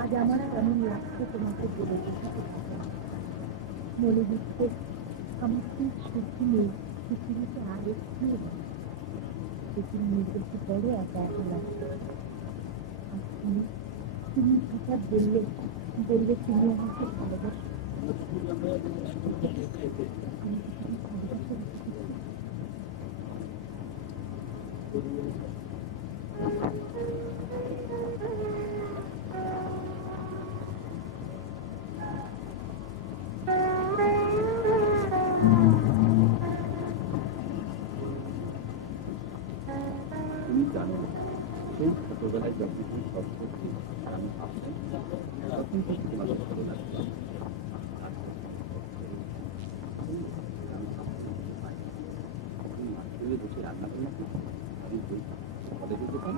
আজ আমার কেমন লাগছে তোমাকে বলে বোঝাতে পারবো না। মনে হচ্ছে আমার সেই সুখী নেই পৃথিবীতে আর একটু পৃথিবীর নির্দেশে বড় একা একা লাগছে। আর তুমি তুমি হঠাৎ বললে বললে তুমি আমাকে ভালোবাসো। তুমি জানো সেই ছোটবেলায় যখন তুমি সব করছি আর আমি ভাবতাম তখন তো তোমার ভালো লাগতো। মাঝখানে বসে রান্না করলাম আমি কলেজে যেতাম।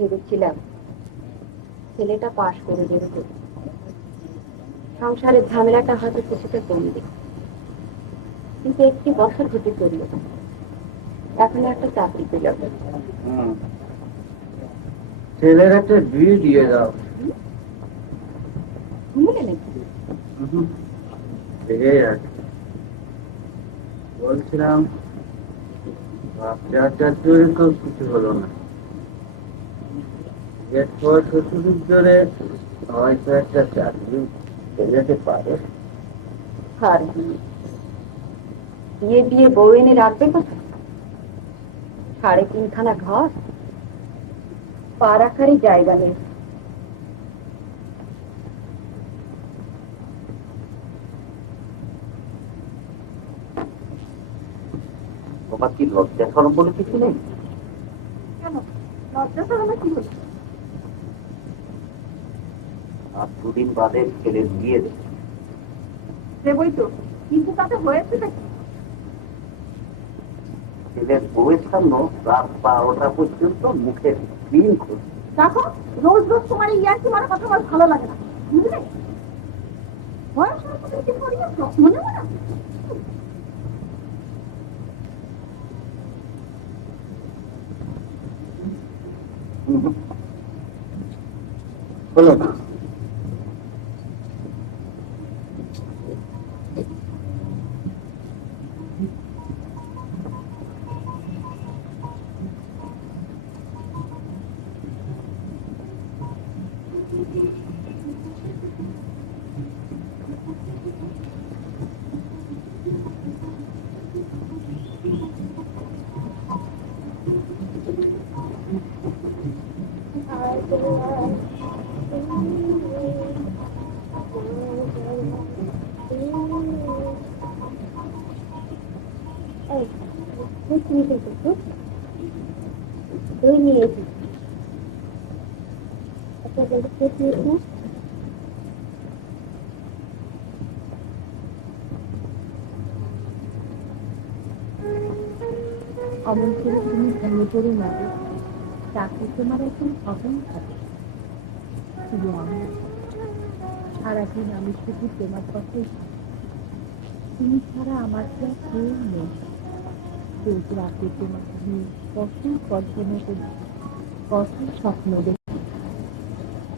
ভেবেছিলাম ছেলেটা পাশ করে দেবে, সংসারের ঝামেলাটা হয়তো কিছুটা কমবে, কিন্তু একটি বছর হতে চলল, এখন একটা চাকরি পেল। ছেলের একটা বিয়ে দিয়ে দাও। বলছিলাম বাচ্চাটার জোরে তো কিছু হলো না, এরপর শ্বশুরের জোরে হয়তো একটা চাকরি যেতে পারে। আর বিয়ে দিয়ে বউ এনে রাখবে কোথায়? 3.5 খানা ঘর, পা রাখারই জায়গা নেই। তোমার কি লজ্জা শরম বলে কিছু নেই? কেন লজ্জা শরমে কি হচ্ছে? আর 2 দিন বাদে ছেলের বিয়ে দেবই তো, কিন্তু তাতে হয়েছে নাকি? ছেলের বউয়ের সামনে রাত 12টা পর্যন্ত মুখের ক্রিম করছে। দেখো, রোজ রোজ তোমার ইয়ার্কি মারা কথা আমার ভালো লাগে না, বুঝলে? বয়স মনে হয় না। হলো না। অমন করে তুমি ভেঙে পড়ে না, চাকরি তোমার এখন অহং থাকে। শুধু আমি সারাদিন আমি শুধু তোমার কথাই, তুমি ছাড়া আমার কি আর কেউ নেই। রোজ রাতে তোমাকে নিয়ে কত কল্পনা করি, কত স্বপ্ন দেখি,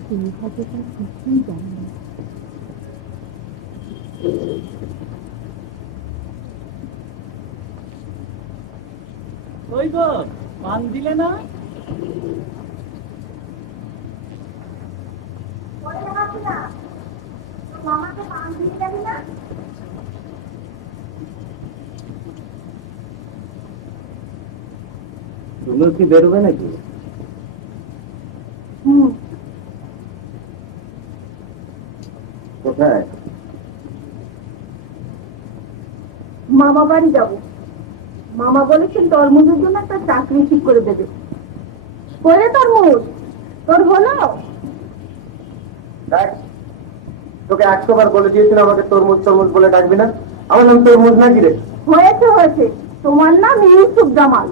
তুমি হয়তো তার কিছুই জানো না। ওই গো, মান দিলে না? তুমি কি বেরোবে নাকি? কোথায়? মামা বাড়ি যাবো। মামা বলেছেন তরমুজের জন্য একটা চাকরি ঠিক করে দেবে। করে তরমুজ তোর হলো? দেখ, তোকে 100 বার বলে দিয়েছিলাম আমাকে তরমুজ তরমুজ বলে ডাকবি না। আমার নাম তরমুজ নাকি রে? হয়েছে হয়েছে, তোমার নাম ইউসুফ জামাল।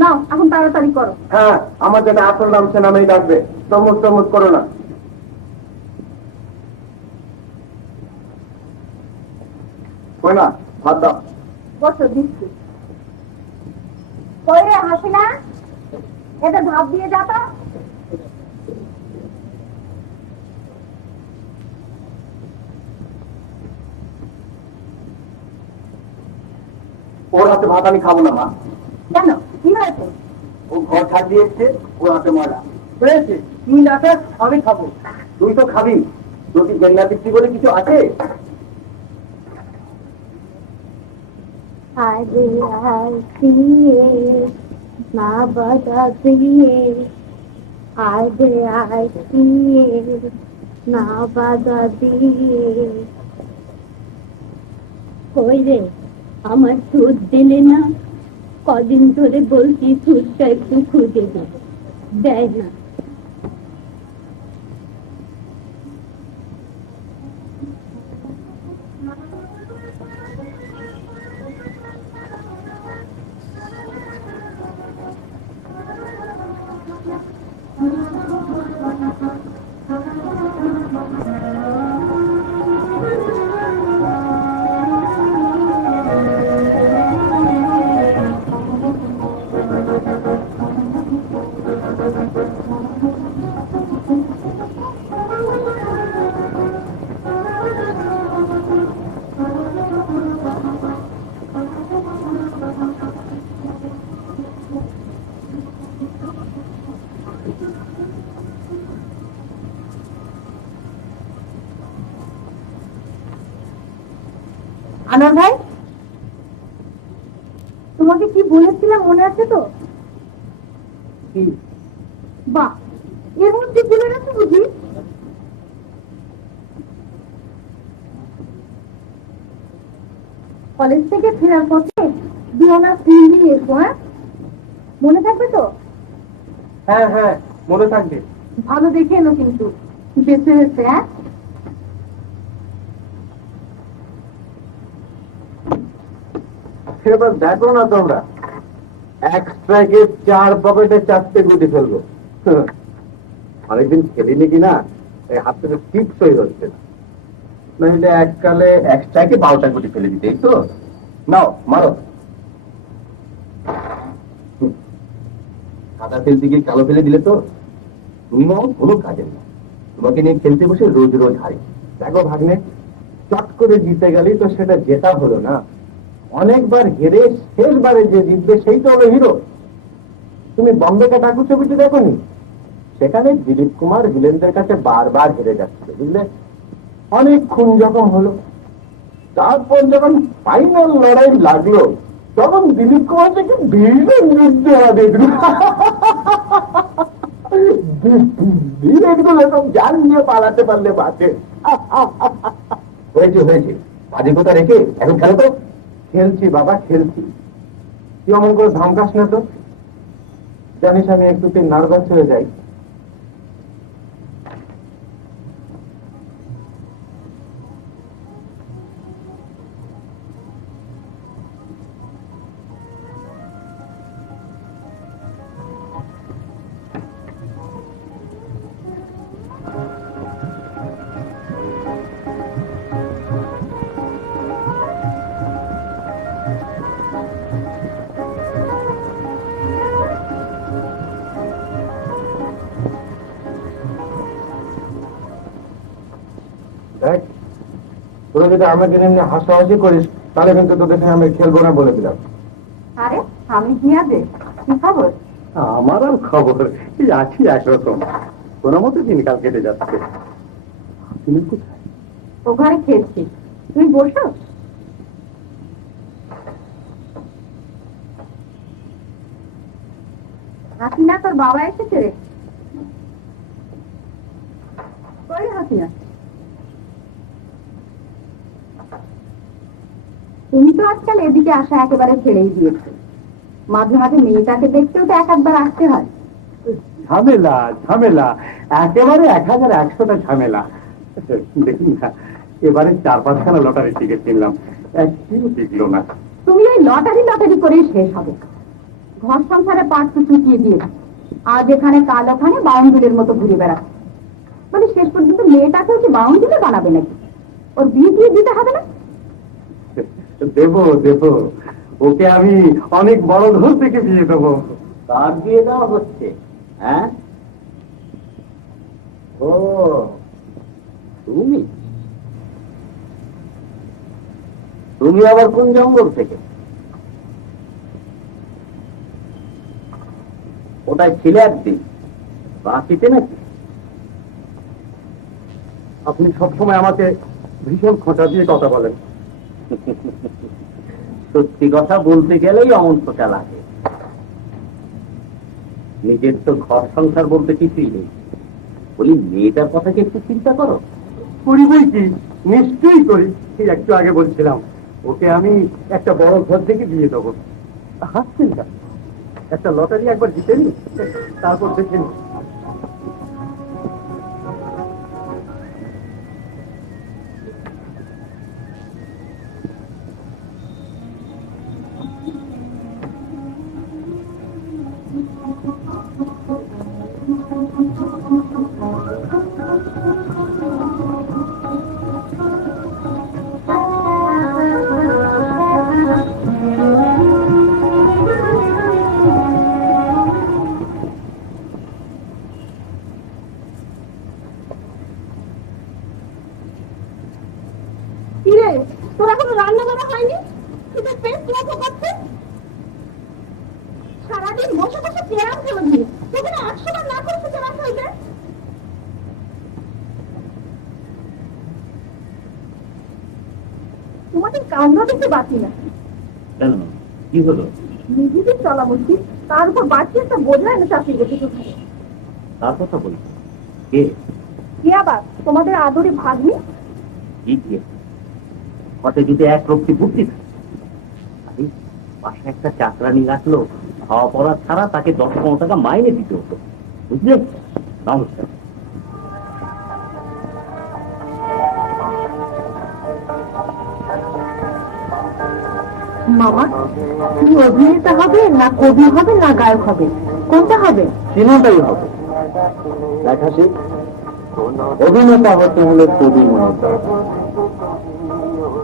নাও এখন তাড়াতাড়ি করো। হ্যাঁ, আমার যেটা আসল নাম সে নামেই ডাকবে, তরমুজ তরমুজ করো না। কই না ভাত দাও। বসো দিচ্ছি। কই রে হাসিনা, এটা ভাত দিয়ে যাতা। ওর হাতে ভাত আমি খাবো না মা। কেন, কি হয়েছে? ও ঘর ছাড় দিয়ে এসছে, ওর হাতে ময়লা হয়েছে, তুই না থাক আমি খাবো। তুই তো খাবি, যদি গেন্না বিক্রি বলে কিছু আছে? আরে আয় দিয়ে না বাধা দিয়ে, আরে আয় দিয়ে না বাধা দিয়ে। কই রে, আমার সুদ দিলে না? কদিন ধরে বলছি সুদটা একটু খুঁজে দাও, দেয় না। আনার ভাই, তোমাকে কি বলেছিলাম মনে আছে তো? বাহ, এর মধ্যে ভুলে গেছো বুঝি? কলেজ থেকে ফেরার পথে দুয়ানা ফিল্ম নিয়ে এসো। হ্যাঁ, মনে থাকবে তো? হ্যাঁ হ্যাঁ, মনে থাকবে। ভালো দেখে এনো কিন্তু, বেঁচে বেঁচে। হ্যাঁ, এবার দেখো না তোমরা, এক স্ট্রাইকে 4 পকেটে 4টে গুটি ফেলবো। অনেকদিন খেলিনি কিনা এই হাত থেকে টিপস হয়ে যাচ্ছে না। নইলে এককালে এক স্ট্রাইকে 12টা গুটি ফেলে দিতে, এই তো। নাও মারো। সাদা ফেলতে গিয়ে কালো ফেলে দিলে তো তুমি কোনো কাজের না। তোমাকে নিয়ে খেলতে বসে রোজ রোজ হারি। দেখো ভাগ্নে, চট করে জিতে গেলেই তো সেটা জেতা হলো না, অনেকবার হেরে শেষবারে যে জিতবে সেই তো হলো হিরো। তুমি বম্বেকে ঠাকুর ছবিটি দেখোনি? সেখানে দিলীপ কুমার ভিলেনদের কাছে বারবার হেরে যাচ্ছিল, বুঝলে? অনেক খুন যখন হলো, তারপর যখন ফাইনাল লড়াই লাগলো তখন দিলীপ কুমার থেকে ভিলেন জিততে হবে। ভিলেনগুলো সব জান নিয়ে পালাতে পারলে বাঁচে। হয়েছে হয়েছে, বাজে কথা রেখে এখন খেলো তো। খেলছি বাবা, খেলছি। তুই অমন করে ধমকাস না তো, জানিস আমি একটু নার্ভাস হয়ে যাই। দেখ, তোরা যদি আমাকে এমনি হাসাহাসি করিস তাহলে কিন্তু তোদের সঙ্গে আমি খেলবো না বলে দিলাম। আরে আমি জিয়াদে, কি খবর? আমার আর খবর, এই আছি একরকম, কোনো মতো দিনকাল কেটে যাচ্ছে। তুমি কোথায়? ও ঘরে খেলছি, তুমি বসো। হাসিনা, তোর বাবা এসেছে রে? কই হাসিনা? তুমি তো আজকাল এদিকে আসা একেবারে ছেড়েই দিয়েছো। মাঝে মাঝে মেয়েটাকে দেখতেও তো 1-2 বার আসতে হয়। ঝামেলা ঝামেলা, একেবারে 1100টা ঝামেলা। দেখুন না, এবারে 4-5খানা লটারি টিকিট কিনলাম, একটিও টিকলো না। তুমি ওই লটারি লটারি করেই শেষ হবে। ঘর সংসারে পাট তো চুকিয়ে দিয়ে, আজ এখানে কাল ওখানে বাউন্ডুলের মতো ঘুরে বেড়াচ্ছে। মানে শেষ পর্যন্ত মেয়েটাকে কি বাউন্ডুলে বানাবে নাকি? ওর বিয়ে দিয়ে দিতে হবে না? দেবো দেবো, ওকে আমি অনেক বড় ঘর থেকে বিয়ে দেবো। কার দিয়ে দেওয়া হচ্ছে? হ্যাঁ, ও তুমি তুমি আবার কোন জঙ্গল থেকে? ওটাই ছিলে একদিন, বাঁচিতে নাকি? আপনি সবসময় আমাকে ভীষণ খোঁচা দিয়ে কথা বলেন। সত্যি কথা বলতে গেলেই অমন খোঁচা লাগে। নিজের তো ঘর সংসার বলতে কিছুই নেই, বলি মেয়েটার কথা কি একটু চিন্তা করো। করি বই কি, নিশ্চয়ই করি। এই একটু আগে বলছিলাম ওকে আমি একটা বড় ঘর থেকে বিয়ে দেবো। হাসছেন কেন? একটা লটারি একবার জিতে নি, তারপর দেখে নি। কিরে, তোর এখনো রান্না করা হয়নি? কিন্তু পেট লাগা করছে। সারাদিন বসে বসে চেয়ার খেলবি, তোকে 100 বার না করতে চেয়ার হইবে। তোমাদের কাজও দেখতে বাকি না। কেন, কি হলো? নিজেদের চলা বলছি, তার উপর বাড়তি একটা বোঝা এনে চাকরি করতে কোথায়? তার কথা বলছি। কে? কি আবার তোমাদের আদরে ভাগ্নি? কি কে? ঘটে যদি এক রক্তি বুদ্ধি থাকে। আরে পাশে একটা চাকরানি রাখলো, খাওয়া পড়া ছাড়া তাকে 10-15 টাকা মাইনে দিতে হতো, বুঝলে? নমস্কার। মামা, তুমি অভিনেতা হবে না কবি হবে না গায়ক হবে, কোনটা হবে? তিনটাই হবে। দেখা শিখ, অভিনেতা হতে হলে কবি মনে হতে হবে।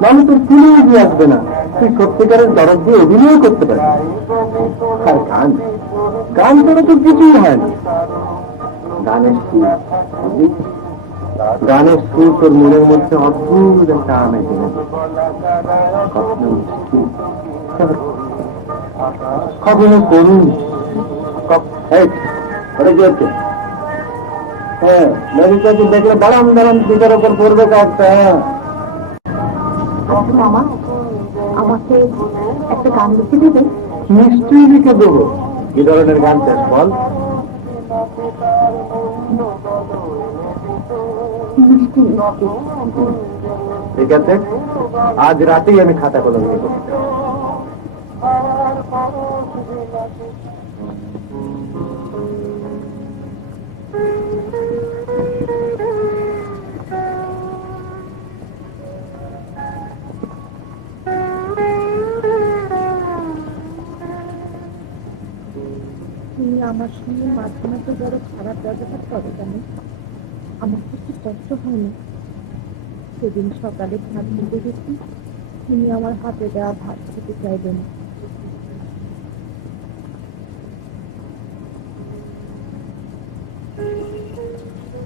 মানে তোর কোনো এগিয়ে আসবে না, তুই সত্যিকারের দরদ দিয়ে অভিনয় করতে পারবি। আর গান, গান করে তো কিছুই হয় না। গানের সুর, বুঝলি? গানের সুর তোর মনের মধ্যে অদ্ভুত একটা আমেজ এনে দেবে। কখনো মিষ্টি, কখনো করুণ। ওটা কি হচ্ছে? হ্যাঁ, মেরিকাকে দেখলে দাঁড়ান দাঁড়ান পিঠের ওপর পড়বে কাজটা। আচ্ছা মামা, আমাকে একটা গান লিখে দেবে? নিশ্চয়ই লিখে দেবো। কি ধরনের গান চাস বল? মিষ্টি। ঠিক আছে, আজ রাতেই আমি খাতা কলম নিয়ে দেবো। তুমি আমার সঙ্গে মাঝে মাঝে বড় খারাপ ব্যবহার করো কেন? আমার তো খুব কষ্ট হয় না? সেদিন সকালে ভাত খেতে গেছি, তুমি আমার হাতে দেওয়া ভাত খেতে চাইবে না।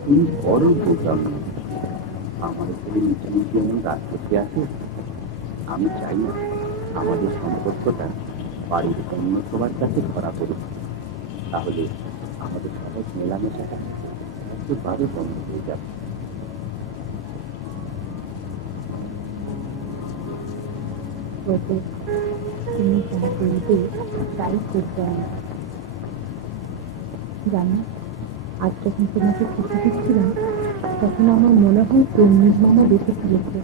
তুমি বড় বুঝলাম না, আমার ছেলে নিচে নিচে এমন রাগ করতে আসে। আমি চাই না আমাদের সম্পর্কটা বাড়ির অন্য সবার কাছে ধরা পড়ুক, তাহলে আমাদের সবাই মেলামেশাটা একেবারে বন্ধ হয়ে যাবে। তুমি যা বলবে তাই করতে হবে। জানো, আজ যখন তোমাকে চিঠি দিচ্ছিলাম তখন আমার মনে হয় তন্মীর মামা দেখে ফেলেছে।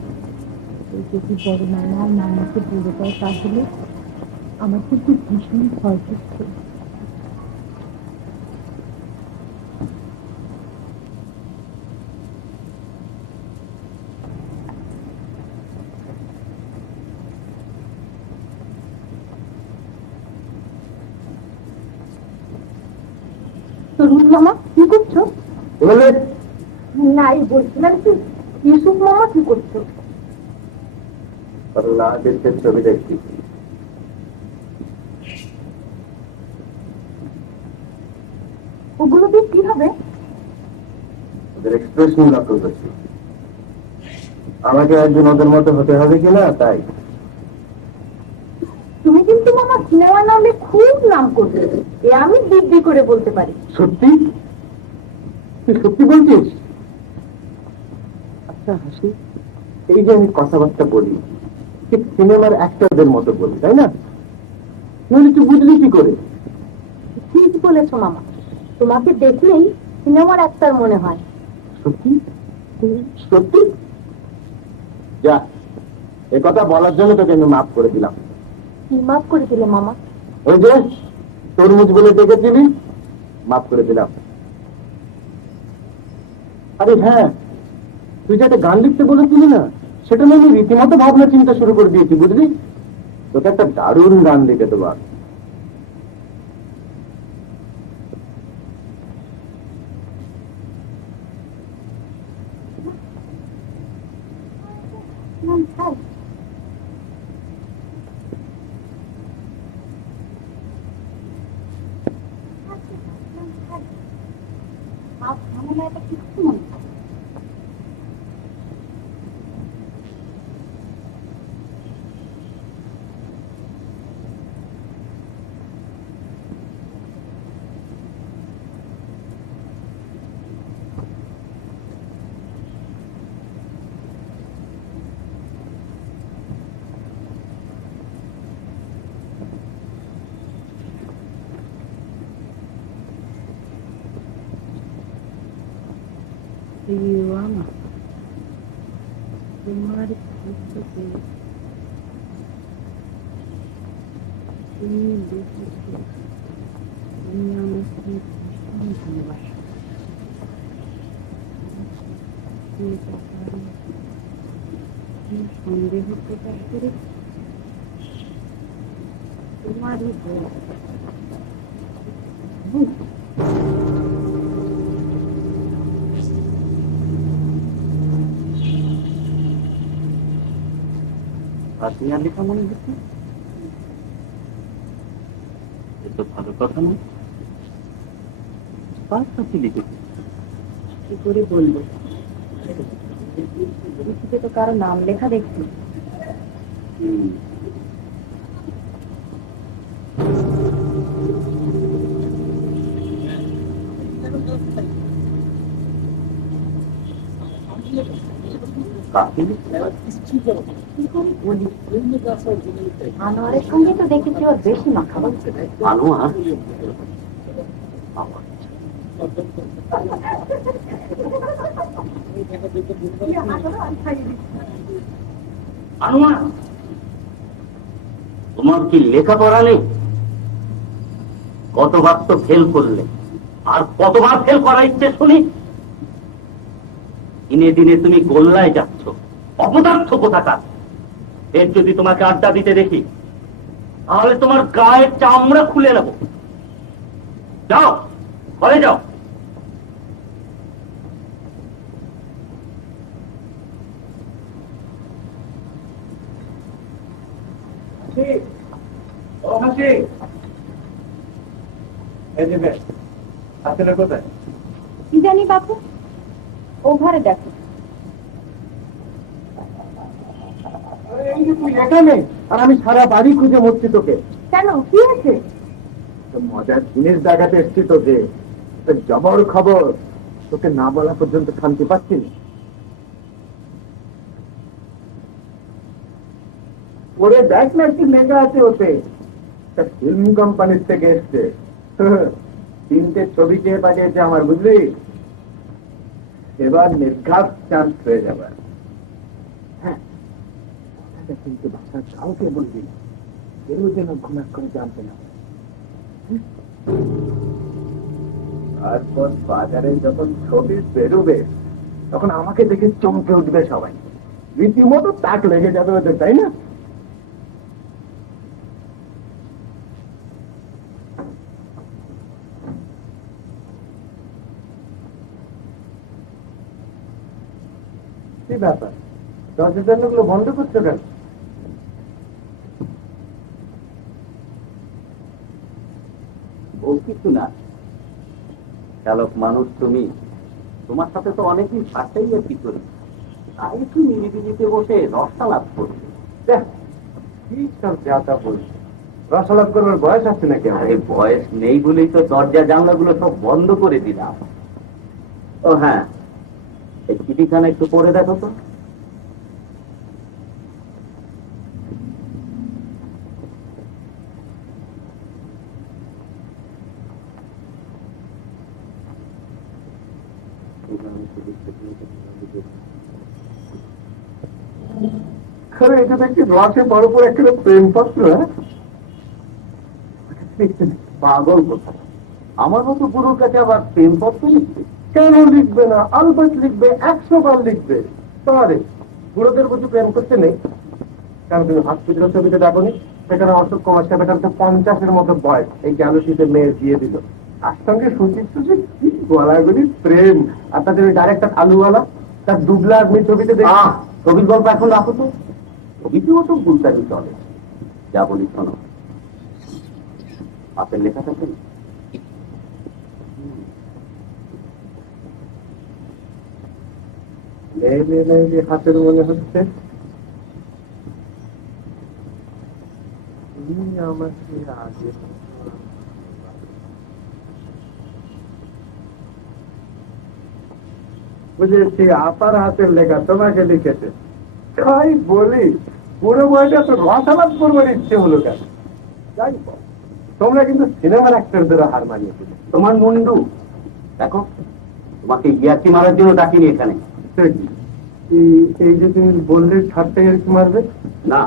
ওই যদি বড় মামা আর মামাকে বলে দেয় তাহলে আমার কিন্তু ভীষণ ভয় হচ্ছে। তরুণ মামা কি করছো? না, এই বলছিলাম কি ইউসুফ মামা কি করছো? ছবি দেখছি। ওগুলো দিয়ে কি হবে? ওদের এক্সপ্রেশন লক্ষ্য করছি। আমাকে একজন ওদের মতো হতে হবে কিনা তাই। তুমি কিন্তু মামা সিনেমা নামে খুব নাম করবে, এ আমি দিব্যি করে বলতে পারি। সত্যি? তুই সত্যি বলছিস? আচ্ছা হাসি, এই যে আমি কথাবার্তা বলি ঠিক সিনেমার অ্যাক্টরদের মতো বলি, তাই না? নইলে তুই বুঝলি কি করে? ঠিক বলেছো মামা, তোমাকে দেখলেই সিনেমার অ্যাক্টর মনে হয়। সত্যি? সত্যি? যা, এ কথা বলার জন্য তোকে আমি মাফ করে দিলাম। কি মাফ করে দিলে মামা? ওই যে তরমুজ বলে ডেকেছিলি, মাফ করে দিলাম। আরে হ্যাঁ, তুই যেটা গান লিখতে বলেছিলি না, সেটা নিয়ে আমি রীতিমতো ভাবনা চিন্তা শুরু করে দিয়েছি, বুঝলি? তোকে একটা দারুণ গান লিখে দেবো। তোমার ভবিষ্যতে তুমি দেখেছো তুমি আমাকে ভীষণ ভালোবাসো। সন্দেহ প্রকাশ করে তোমারই বউ। আপনি আর লেখা মনে হচ্ছে এ তো ভালো কথা না। কার সাথে লিখেছি? কি করে বলবো, চিঠিতে তো কারো নাম লেখা দেখছি। কাকে লিখেছি? আনোয়ারের সঙ্গে তো দেখেছি ওর বেশি মাখা বলছে। আনোয়ার? আনোয়ার, তোমার কি লেখাপড়া নেই? কতবার তো ফেল করলে, আর কতবার ফেল করা ইচ্ছে শুনি। দিনে দিনে তুমি গোল্লায় যাচ্ছ, অপদার্থ কোথাকার। এর যদি তোমাকে আড্ডা দিতে দেখি, তাহলে তোমার গায়ের চামড়া খুলে নেব। যাও, ঘরে যাও। কোথায়? কি জানি বাপু, ও ঘরে দেখো। তুই এখানে, আর আমি সারা বাড়ি খুঁজে মরছি তোকে। কেন, কি আছে? মজার জিনিস দেখাতে এসছি তোকে, জবর খবর। তোকে না বলা পর্যন্ত শান্তি পাচ্ছি না। ওরে দেখ না কি লেখা আছে ওতে। ফিল্ম কোম্পানির থেকে এসছে। 3টে ছবি চেয়ে পাঠিয়েছে আমার, বুঝলি? এবার নির্ঘাত চান্স হয়ে যাবে। হ্যাঁ, কিন্তু বাসার কাউকে বলবি না, কেউ যেন ঘুমাক করে জানতে না। তারপর বাজারে যখন ছবি বেরোবে, তখন আমাকে দেখে চমকে উঠবে সবাই। রীতিমতো তাক লেগে যাবে ওদের, তাই না? কি ব্যাপার, দরজার জানলাগুলো বন্ধ করছো কেন? ও কিছু না, চালক মানুষ তুমি, তোমার সাথে তো অনেকদিন সাথেই আর কি করি, তাই একটু নিরিবিলিতে বসে রসালাপ করবে। কি সব যাতা বলছে? রসালাপ করবার বয়স আছে নাকি? আরে বয়স নেই বলেই তো দরজা জানলাগুলো সব বন্ধ করে দিলাম। ও হ্যাঁ, এই চিঠিখানা একটু পড়ে দেখো তো। এটা দেখছি রসে বড় করে একটা প্রেমপত্র। পাগল কোথায়, আমার মতো গুরুর কাছে আবার প্রেমপত্র লিখবে? কেন লিখবে না? আলবাত লিখবে, 100 বার লিখবে। তোমারে বুড়োদের বুঝি প্রেম করতে নেই? কারণ তুমি হসপিটালের ছবিতে দেখোনি, সেখানে অশোক কুমার সাহেবের 50-এর মতো বয়স, এই গ্যালোসিতে মেয়ে দিয়ে দিল। তার সঙ্গে সুচিত সুচিত কি গলাগুলি প্রেম। আর তাদের ওই ডাইরেক্টর আলুওয়ালা, তার দুবলা আদমি ছবিতে দেখি। ছবির গল্প এখন রাখো তো, ছবিতেও তো গুলতানি চলে। যা বলি শোনো, হাতের লেখা থাকে না? হাতের মনে হচ্ছে আমাকে আগে বুঝেছি, আপার হাতের লেখা তোমাকে লিখেছে। তাই বলি, পুরো বইটা তো রসালাপ করবার ইচ্ছে হলো কেন? যাই বল, তোমরা কিন্তু সিনেমার অ্যাক্টরদের হার মানিয়েছিলে। তোমার মুন্ডু দেখো, তোমাকে ইয়ার্কি মারার জন্য ডাকিনি এখানে। এই যে তুমি বললে ছাড়তে ইয়ার্কি মারবে? না,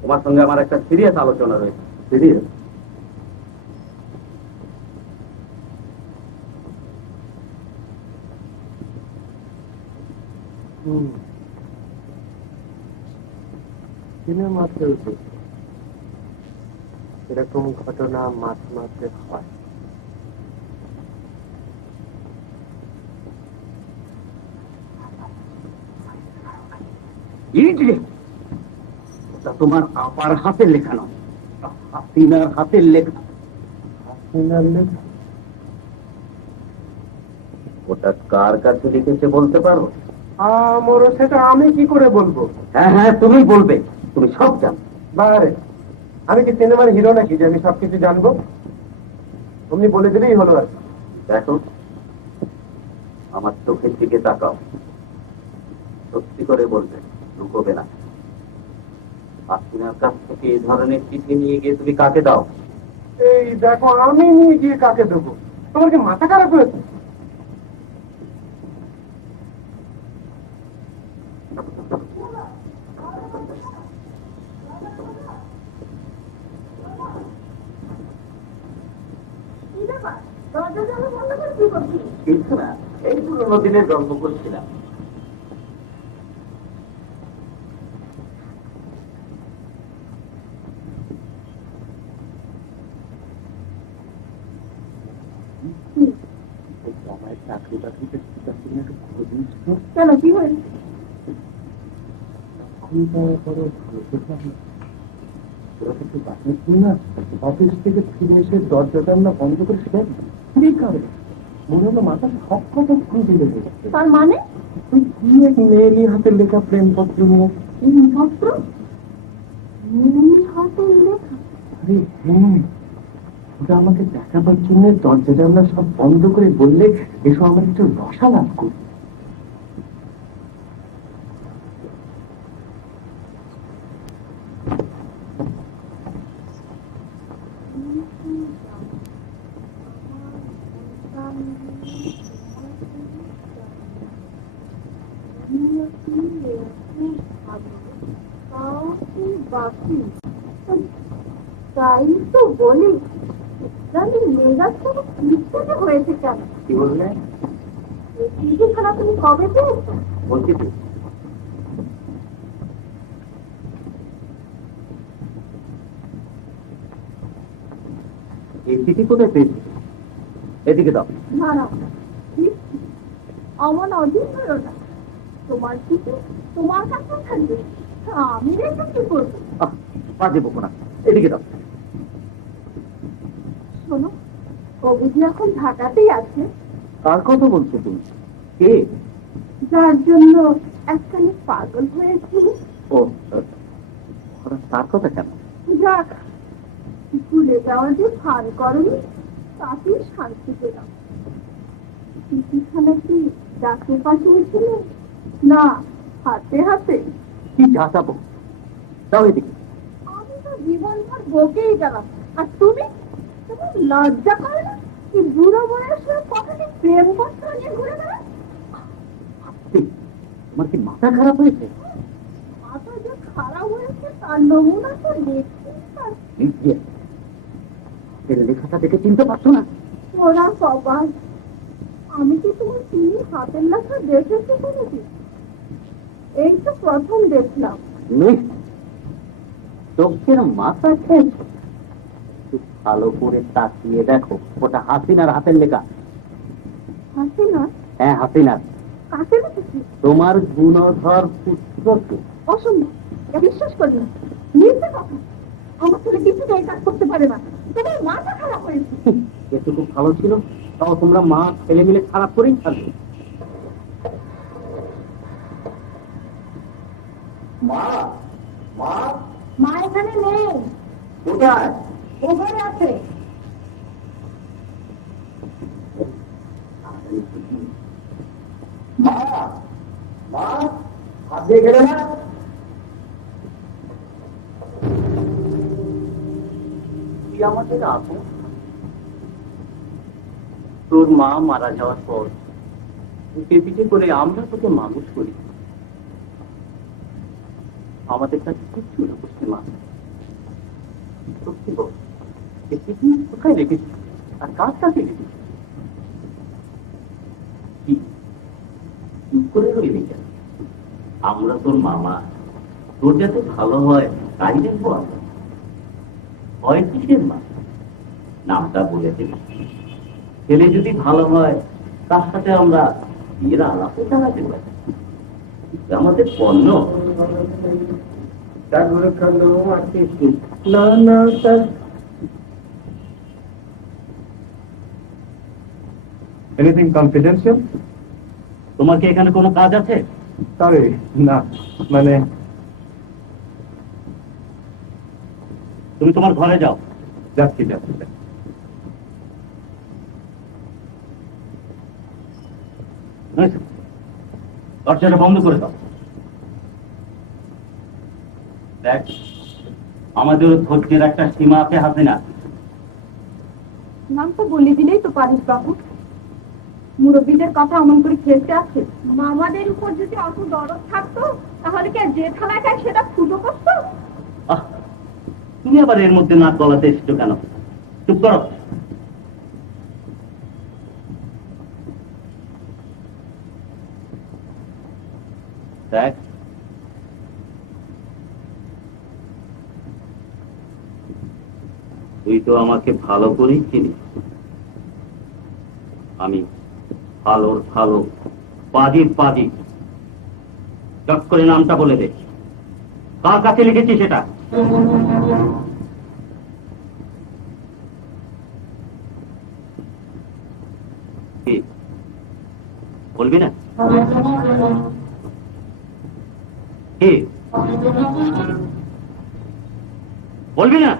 তোমার সঙ্গে আমার একটা সিরিয়াস আলোচনা রয়েছে। সিরিয়াস? সিনেমা খেলছে এরকম ঘটনা মাঝে মাঝে হয়। ওটা তোমার আপার হাতের লেখা নয়, হাসিনার হাতের লেখা। হাসিনার লেখা? ওটা কার কাছে লিখেছে বলতে পারো? আমারও সেটা আমি কি করে বলবো? হ্যাঁ হ্যাঁ, তুমি বলবে, তুমি সব জানো। বারে, আমি কি সিনেমার হিরো নাকি যে আমি সবকিছু জানবো? তুমি বলে দিলেই হলো। আর দেখো, আমার চোখের দিকে তাকাও, সত্যি করে বলবে, লুকোবে না। হাসিনার কাছ থেকে এই ধরনের চিঠি নিয়ে গিয়ে তুমি কাকে দাও? এই দেখো, আমি নিয়ে গিয়ে কাকে দেবো? তোমার কি মাথা খারাপ হয়েছে? কিছু না, এই পুরোনো দিনের গল্প করছিলাম। চাকরি বাকরিতে কেন, কি হয়েছে? অফিস থেকে ফিরে এসে দরজা জানলা বন্ধ করে সেটা কি কারণে মনে হলো মাথা সব কথা খুঁজে লেগে গেছে। তার মানে মেয়েরই হাতের লেখা প্রেমপত্র নিয়ে। পত্র হাতের লেখা? আরে হ্যাঁ, ওরা আমাকে দেখাবার জন্য দরজা জানলা সব বন্ধ করে বললে এসব আমার একটু রসা লাভ করি। তাই তো বলি, মেজাজ থেকে কিসে হয়েছে কেন? কি বললে? চিঠিখানা তুমি কবে পেয়েছো? বলছি তো, এই চিঠি কোথায় পেয়েছি? এদিকে দাও। না না, আমার অধীন হলো না। তোমার চিঠি তোমার কাছে থাকবে, আমি রেখে কি করবো? বাজে বকো না, এদিকে দাও। শোনো, ও বুঝি এখন ঢাকাতেই আছে। কার কথা বলছো তুমি? কে? যার জন্য একখানি পাগল হয়েছি। ও, তার কথা কেন? যাক, ভুলে যাওয়া যে ভান করনি, তাতেই শান্তি পেলাম। চিঠিখানা কি ডাকে পাঠিয়েছিল? না, হাতে হাতে? কি যাচাবো, দাও এদিকে। আমি তো জীবনভর বকেই গেলাম, আর তুমি? তোমার লজ্জা করে না? কি বুড়ো বয়সে কখনো প্রেম পত্র নিয়ে ঘুরে বেড়ায়? তোমার কি মাথা খারাপ হয়েছে? মাথা যে খারাপ হয়েছে তার নমুনা তো দেখছি। লেখাটা দেখে চিনতে পারছো না? ওরা সবাই, আমি কি তোমার তিনি হাতের লেখা দেখেছি কোনোদিন? এই তো প্রথম দেখলাম। চোখের মাথা খেয়েছো? ভালো করে তাকিয়ে দেখো, ওটা হাসিনার হাতের লেখা। হাসিনা? হ্যাঁ, হাসিনার। কাকে দেখেছি? তোমার গুণধর পুত্রকে। অসম্ভব, এটা বিশ্বাস করি না। মিথ্যে কথা। আমার ছেলে কিছুতে এই কাজ করতে পারে না। তোমার মাথা খারাপ হয়েছে। এটুকু ভালো ছিল, তাও তোমরা মা ছেলে মিলে খারাপ করেই থাকবে। মা, মা, মা এখানে নেই। কোথায়? ওখানে আছে। মা, মা, হাত দিয়ে গেলে না? তুই আমাদের আপন। তোর মা মারা যাওয়ার পর বুকে পিঠে করে আমরা তোকে মানুষ করি। আমাদের কাছে কিচ্ছু না বুঝতে মা। সত্যি বল, কোথায় রেখেছিস আর কার কাছে রেখেছিস? কি চুপ করে রইলি কেন? আমরা তোর মামা, তোর যাতে ভালো হয় তাই দেখবো আমরা। ভয় কিসের মা? নামটা বলে দেবে, ছেলে যদি ভালো হয় তার সাথে আমরা বিয়ের আলাপও চালাতে পারি। আমাদের পণ্য। না না স্যার, এনিথিং কনফিডেন্সিয়াল? তোমার কি এখানে কোনো কাজ আছে? সরি, না, মানে তুমি তোমার ঘরে যাও। যাচ্ছি যাচ্ছি। দরজাটা বন্ধ করে দাও। দেখ, আমাদের ধৈর্যের একটা সীমা আছে হাসিনা। নামটা বলে দিলেই তো পারিস বাবু। মুরব্বীদের কথা অমন করে খেলতে আছে। মামাদের উপর যদি অত দরদ থাকতো তাহলে কি আর যে থানায় খায় সেটা ফুটো করতো? আহ, তুমি আবার এর মধ্যে নাক গলাতে এসেছো কেন? চুপ করো। দেখ, তুই তো আমাকে ভালো করেই চিনিস। আমি ভালোর ভালো, পাদির পাদি। চট করে নামটা বলে দে, কার কাছে লিখেছি সেটা? কি বলবি না? কি বলবি না?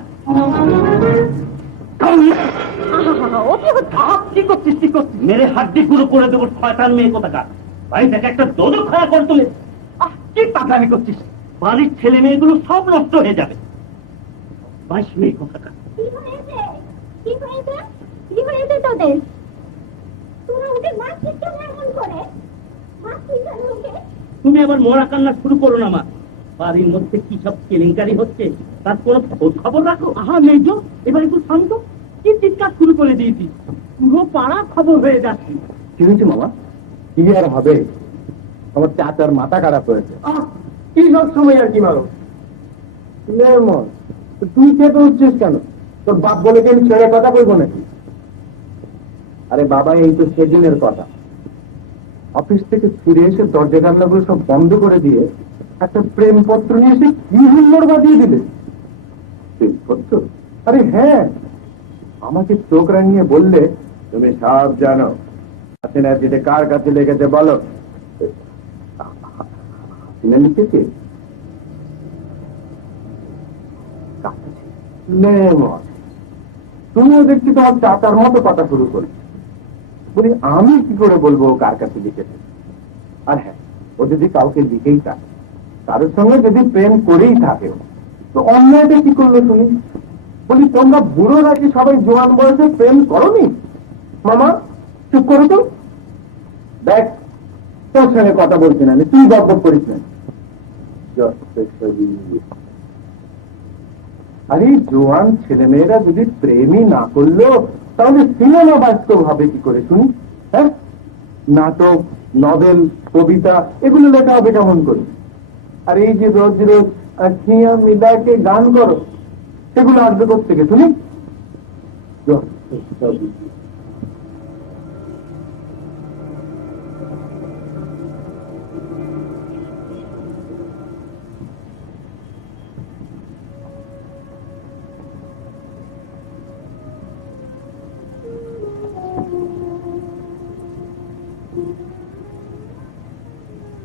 কি করছিস কি করছিস? মেরে হাড্ডি গুঁড়ো করে দেবো শয়তান মেয়ে কোথাকার। ভাই দেখ, একটা দোদক খাওয়া করে তোলে। কি পাগলামি করছিস? বাড়ির ছেলে মেয়েগুলো সব নষ্ট হয়ে যাবে। 22 মেয়ে কোথাকার। কি হয়েছে? কি হয়েছে? কি হয়েছে তোদের? তোরা ওকে মারছিস কেন এমন করে? মারছিস কেন ওকে? তুমি আবার মরা কান্না শুরু করো না মা। বাড়ির মধ্যে কি সব কেলেঙ্কারি হচ্ছে তার কোনো খোঁজ খবর রাখো? আহা মেজো, এবার একটু শান্ত। কি চিৎকার শুরু করে দিয়েছি, পুরো পাড়া খবর হয়ে যাচ্ছে। কি হয়েছে মামা? কি আর হবে? আমার চাচার মাথা খারাপ হয়েছে। কি সব সময় আর কি মারো? তুই খেতে উঠছিস কেন? তোর বাপ বলে কি আমি ছেড়ে কথা বলবো নাকি? আরে বাবা, এই তো সেদিনের কথা। অফিস থেকে ফিরে এসে দরজা জানলাগুলো সব বন্ধ করে দিয়ে একটা প্রেমপত্র নিয়ে এসে কি হুল্লোড় বাঁধিয়ে দিলে। প্রেমপত্র? আরে হ্যাঁ, আমাকে চোখ রাঙিয়ে বললে, তুমি সব জানো, হাসিনা যেটা কার কাছে লেগেছে বলো। হাসিনা লিখেছে? তুমিও দেখছি তোমার চাচার মতো কথা শুরু করি। বলি আমি কি করে বলবো ও কার কাছে লিখেছে? আর হ্যাঁ, ও যদি কাউকে লিখেই থাকে, কারোর সঙ্গে যদি প্রেম করেই থাকে, তো অন্যায়টা কি করলো তুমি? বলি তোমরা বুড়ো নাকি সবাই জোয়ান বয়সে প্রেম করোনি? মামা চুপ করো তো। দেখ, তোর সঙ্গে কথা বলছি না, তুই গল্প করিস না। আরে জোয়ান ছেলেমেয়েরা যদি প্রেমই না করলো তাহলে সিনেমা বাস্তব হবে কি করে শুনি? হ্যাঁ, নাটক, নভেল, কবিতা এগুলো লেখা হবে কেমন করে? আর এই যে রোজ রোজ আখিয়া মিলাকে গান করো, সেগুলো আসবে কোথেকে শুনি?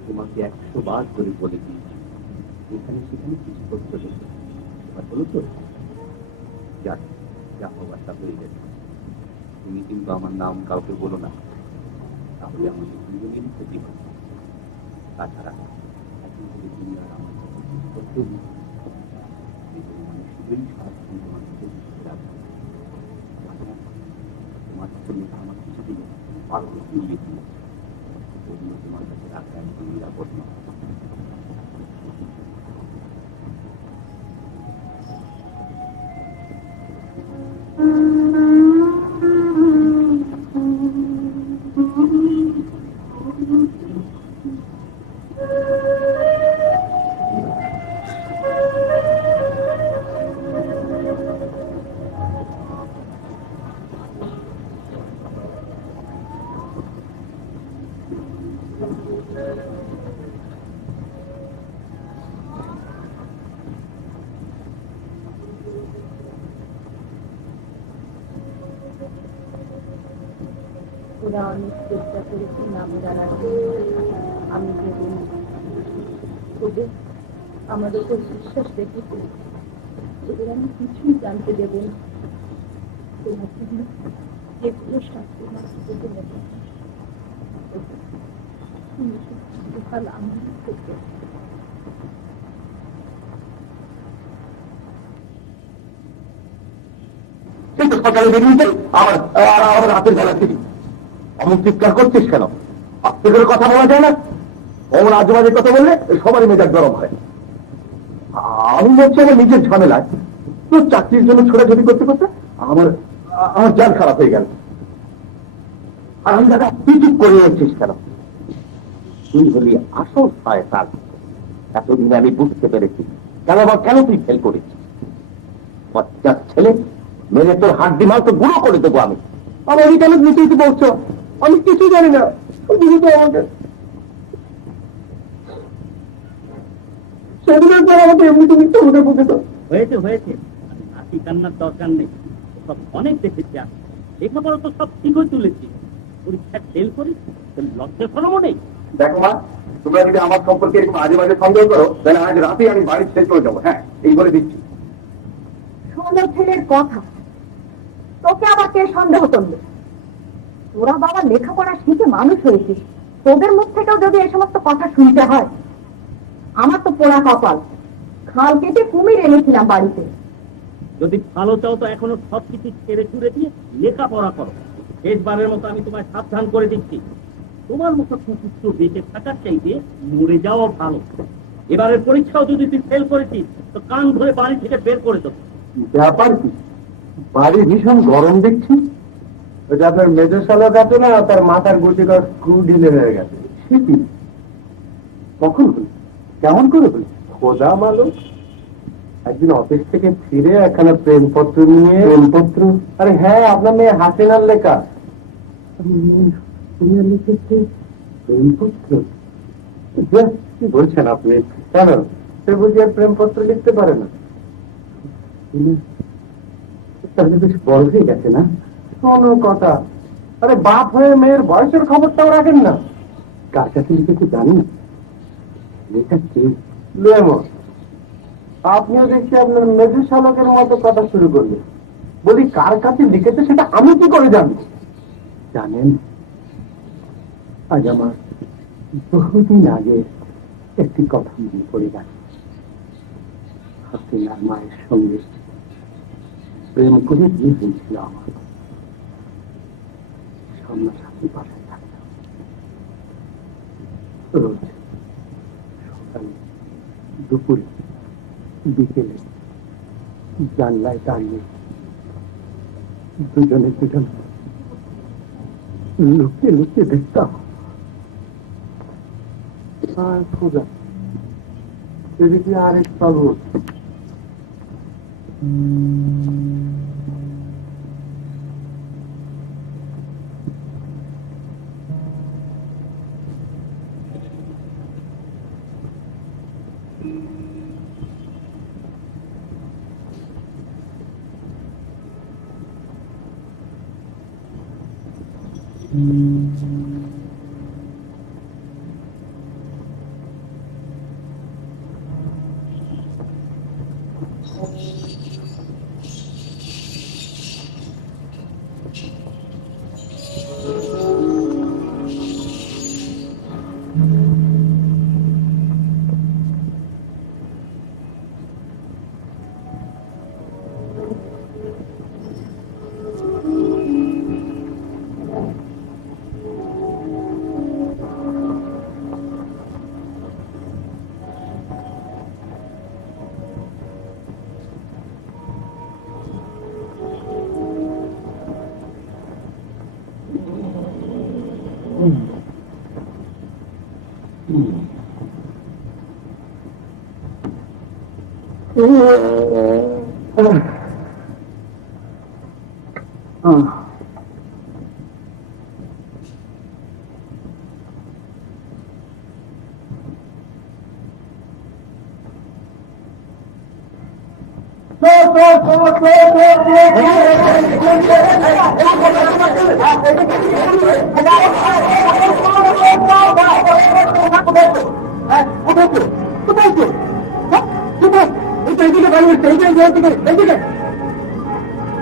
তোমাকে 100 বার করে বলে দিয়েছি, এখানে সেখানে কিছু করতে দেবে। এবার বলো তো, যাক, যা হবার তা হয়ে গেছে। তুমি কিন্তু আমার নাম কাউকে বলো না, তাহলে আমাদের দুজনেরই ক্ষতি হবে। তাছাড়া এখন থেকে তুমি আর আমার কাছে কিছু করতে দিই, মানে শুধুই সারাক্ষণ তোমার কাছে রাখবে। তোমার জন্য আমার কিছু দিলে পাগল ঘুরিয়ে দিল, ওগুলো তোমার কাছে রাখা একদম নিরাপদ নয়। আমরা অনেক চেষ্টা করেছি নাম জানার জন্য। আমি ভেবে নিই তবে আমাদের উপর বিশ্বাস রেখেছে, ওদের আমি কিছুই জানতে দেব না। তোমাকে যে কোনো শাস্তি মাত্র দেবে না। তুমি শুধু ভালো আমি করতে কিন্তু সকালে বেরিয়ে আমার আমার হাতের গলা ছিলি অমন চিৎকার করছিস কেন? আস্তে করে কথা বলা যায় না? অমন আজেবাজে কথা বললে সবারই মেজাজ গরম হয়। আমি বলছি আমার নিজের ঝামেলায় তোর চাকরির জন্য ছোটাছুটি করতে করতে আমার আমার জান খারাপ হয়ে গেল। আর আমি দাদা তুই চুপ করে যাচ্ছিস কেন? তুই হলি আসল শয়তান। এতদিনে আমি বুঝতে পেরেছি কেন তুই ফেল করেছিস। বাচ্চার ছেলে মেরে তোর হাত দিমাগ তো গুঁড়ো করে দেবো আমি। আমার এই কেন নিচে বলছো? আমি কিছু জানি না। বুঝতে আমাকে সেদিনের পর আমাকে এমনিতে মিথ্যা মনে বুঝে তো হয়েছে হয়েছে, হাসি কান্নার দরকার নেই। সব অনেক দেখেছি আমি। লেখাপড়া তো সব ঠিকই তুলেছি, পরীক্ষা ফেল করি লজ্জা শরমও নেই। দেখো মা, তোমরা যদি আমার সম্পর্কে এরকম আজে বাজে সন্দেহ করো তাহলে আজ রাতে আমি বাড়ি ছেড়ে চলে যাবো। হ্যাঁ, এই বলে দিচ্ছি। শোনো ছেলের কথা, তোকে আবার কে সন্দেহ করবে? তোরা বাবা লেখাপড়া শিখে মানুষ হয়েছিস, তোদের মুখ থেকেও যদি এই সমস্ত কথা শুনতে হয়, আমার তো পোড়া কপাল। খাল কেটে কুমির এনেছিলাম বাড়িতে। যদি ভালো চাও তো এখনো সবকিছু ছেড়ে ছুড়ে দিয়ে লেখাপড়া করো। শেষবারের মতো আমি তোমায় সাবধান করে দিচ্ছি, তোমার মতো কুকুর বেঁচে থাকার চাইতে মরে যাওয়া ভালো। এবারের পরীক্ষাও যদি তুই ফেল করেছিস তো কান ধরে বাড়ি থেকে বের করে দেবো। ব্যাপার কি? বাড়ি ভীষণ গরম দেখছি। ওটা আপনার মেজর সালাদ আছে না, তার মাথার গুটি স্ক্রু ঢিলে হয়ে গেছে। সে কি? কখন হল? কেমন করে হল? খোদা মালুম। একদিন অফিস থেকে ফিরে একখানা প্রেমপত্র নিয়ে। প্রেমপত্র? আরে হ্যাঁ, আপনার মেয়ে হাসিনার লেখা। লিখেছে প্রেমপত্র? কি বলছেন আপনি? কেন, সে বুঝি আর প্রেমপত্র লিখতে পারে না? তাহলে বেশ বড় হয়ে গেছে না? কোনো কথা। আরে বাপ হয়ে মেয়ের বয়সের খবরটাও রাখেন না। কার কাছে লিখেছে জানি না। লেখা কে? লেমন। আপনিও দেখছি আপনার মেজর শালকের মতো কথা শুরু করলেন। বলি কার কাছে লিখেছে সেটা আমি কি করে জানবো? জানেন, আজ আমার বহুদিন আগে একটি কথা মনে পড়ে গেল। হাসিনার মায়ের সঙ্গে প্রেম করে বিয়ে হয়েছিল আমার। সামনাসামনি বাসায় থাকতাম। রোজ সকালে, দুপুরে, বিকেলে জানলায় দাঁড়িয়ে দুজনে লুকিয়ে লুকিয়ে দেখতাম। খোদা, এদিকে আরেক পাগল।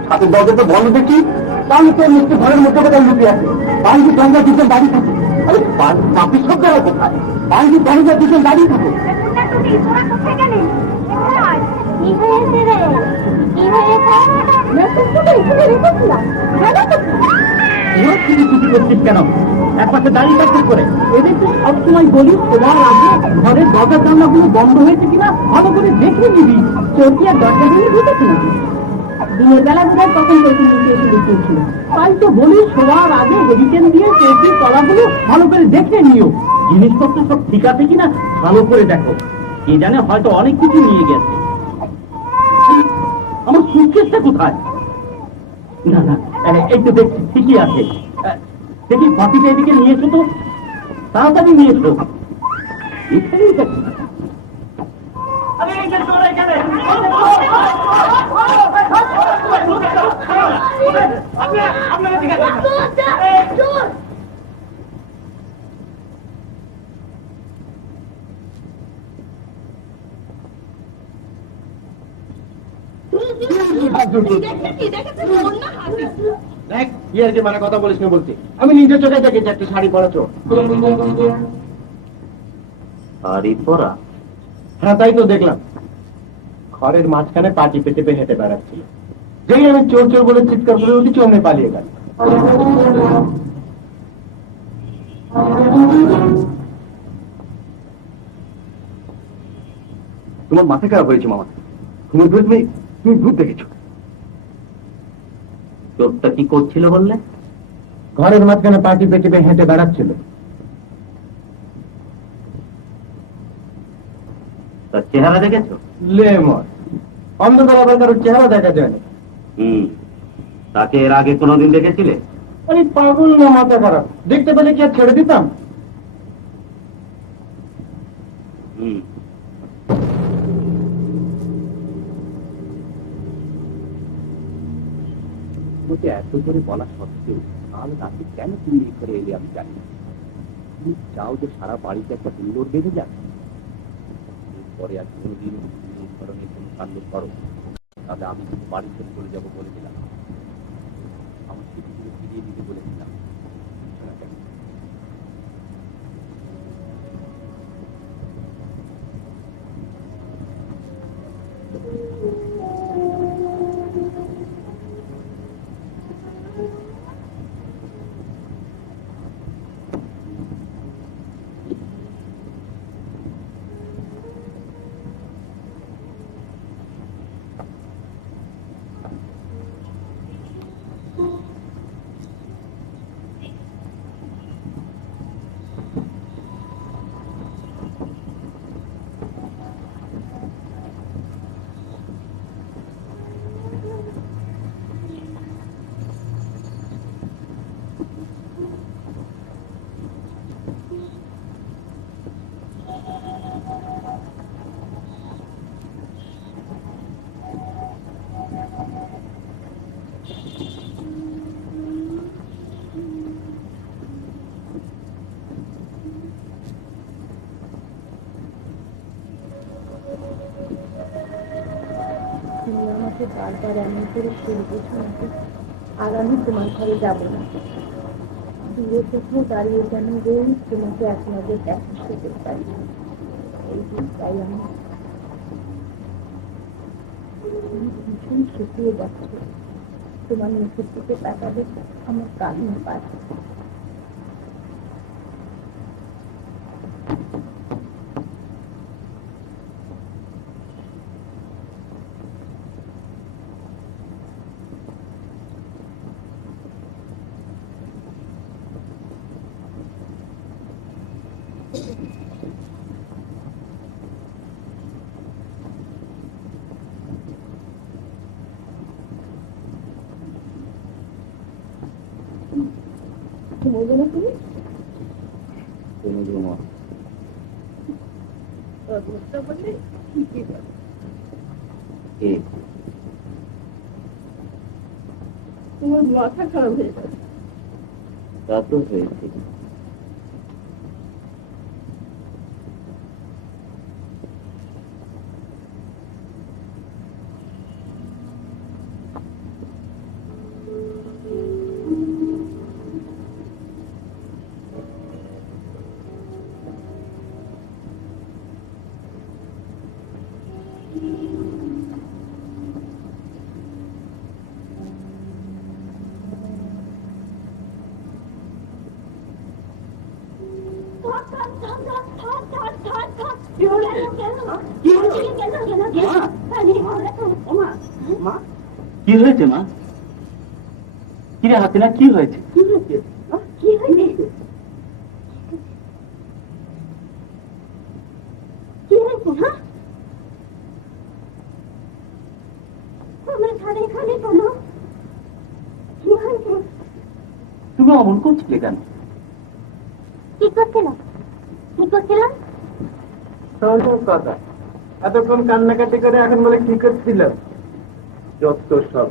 হাতের দরজা তো বন্ধ দেখি, তাহলে তো নিশ্চয় ঘরের মধ্যে কোথায় লুকিয়ে আছে। বাড়ির দরজা দুজন দাঁড়িয়ে থাকে। আরে বাকি সব জায়গায় কোথায়? বাড়ির দরজা দুজন দাঁড়িয়ে থাকে। তোরা কোথায় গেলি? কি হয়েছে রে? কি হয়েছে? না তোকে এখানে রেখেছিলাম। করছিস কেন? এক পাশে দাঁড়িয়ে থাকতে করে এদের তো সবসময় বলি তোমার আগে ঘরের দরজা জানলাগুলো বন্ধ হয়েছে কিনা ভালো করে দেখে নিবি। চোখি আর দরজা দিয়ে ঢুকেছি নাকি? দিনের বেলা বোধহয় তখন চোখি নিচে এসে লুকিয়েছিল। তাই তো বলি সবার আগে হেরিটেন দিয়ে চোখির তলাগুলো ভালো করে দেখে নিও। জিনিসপত্র সব ঠিক আছে কিনা ভালো করে দেখো। কে জানে হয়তো অনেক কিছু নিয়ে গেছে। আমার সুটকেসটা কোথায়? না না, এই তো দেখছি ঠিকই আছে। দেখি বাকিটা এদিকে নিয়ে এসো তো, তাড়াতাড়ি নিয়ে এসো। এখানেই দেখি। দেখ ইয়ে যে মানে কথা বলিস না বলছি, আমি নিজের চোখে দেখেছি একটা শাড়ি পরাচ্ছ। শাড়ি পরা? হ্যাঁ তাই তো দেখলাম, ঘরের মাঝখানে পাটি পেটে হেঁটে বেড়াচ্ছিল। যেই আমি চোর চোর বলে চিৎকার করে উঠি, চোর নিয়ে পালিয়ে গেল। তোমার মাথা খারাপ হয়েছে মামা, তুমি ভূত দেখেছো? চোরটা কি করছিল বললে? ঘরের মাঝখানে পাটি পেটে হেঁটে বেড়াচ্ছিল। তার চেহারা দেখেছো? লে মর, অন্ধকার আবার কারোর চেহারা দেখা যায় না। তাকে এর আগে কোনোদিন দেখেছিলে? আরে পাগল না মাথা খারাপ, দেখতে পেলে কি আর ছেড়ে দিতাম? এত করে বলা সত্ত্বেও কাল রাতে কেন তুমি এই করে এলে আমি জানি না। তুমি চাও যে সারা বাড়িতে একটা হুল্লোড় বেঁধে যাক। পরে আর কোনোদিন এই ধরনের কোনো কাণ্ড করো তাহলে আমি বাড়ি ছেড়ে চলে যাবো বলে দিলাম। আমার স্মৃতিগুলো ফিরিয়ে দিতে বলেছিলাম। তুমি আমাকে বারবার এমন করে বলছো নাকি আর আমি তোমার ঘরে যাবো না। দূরে কোথাও দাঁড়িয়ে যেন রোজ তোমাকে এক নজর দেখা সুযোগ পাই। এই দিকটাই আমি ভীষণ শুকিয়ে যাচ্ছে। তোমার মুখের দিকে তাকাবে আমার কান্না পাচ্ছে। ঘুমোবে না তুমি? আমার মাথা খারাপ হয়ে গেছে। তা তো হয়েছে। কি হয়েছে মা? কিরে হাসিনা, কি হয়েছে? তুমি অমন করছিলে কেন? কি করছিলাম? কথা এতক্ষণ কান্নাকাটি করে এখন বলে কি করছিল? যত সব।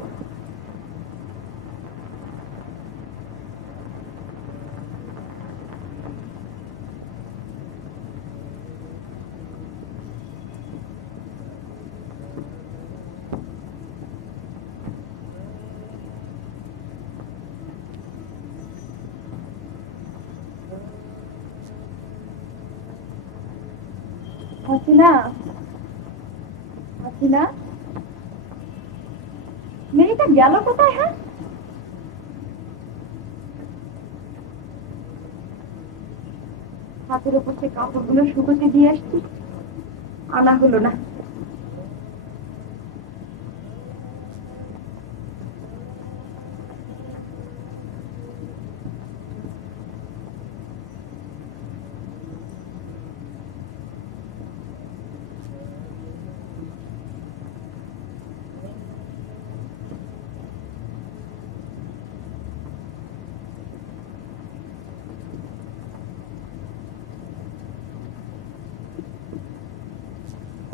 হাসিনা, মেয়েটা গেল কোথায়? হ্যাঁ, হাতের উপর সে কাপড়গুলো শুকোতে দিয়ে আসছি, আনা হলো না।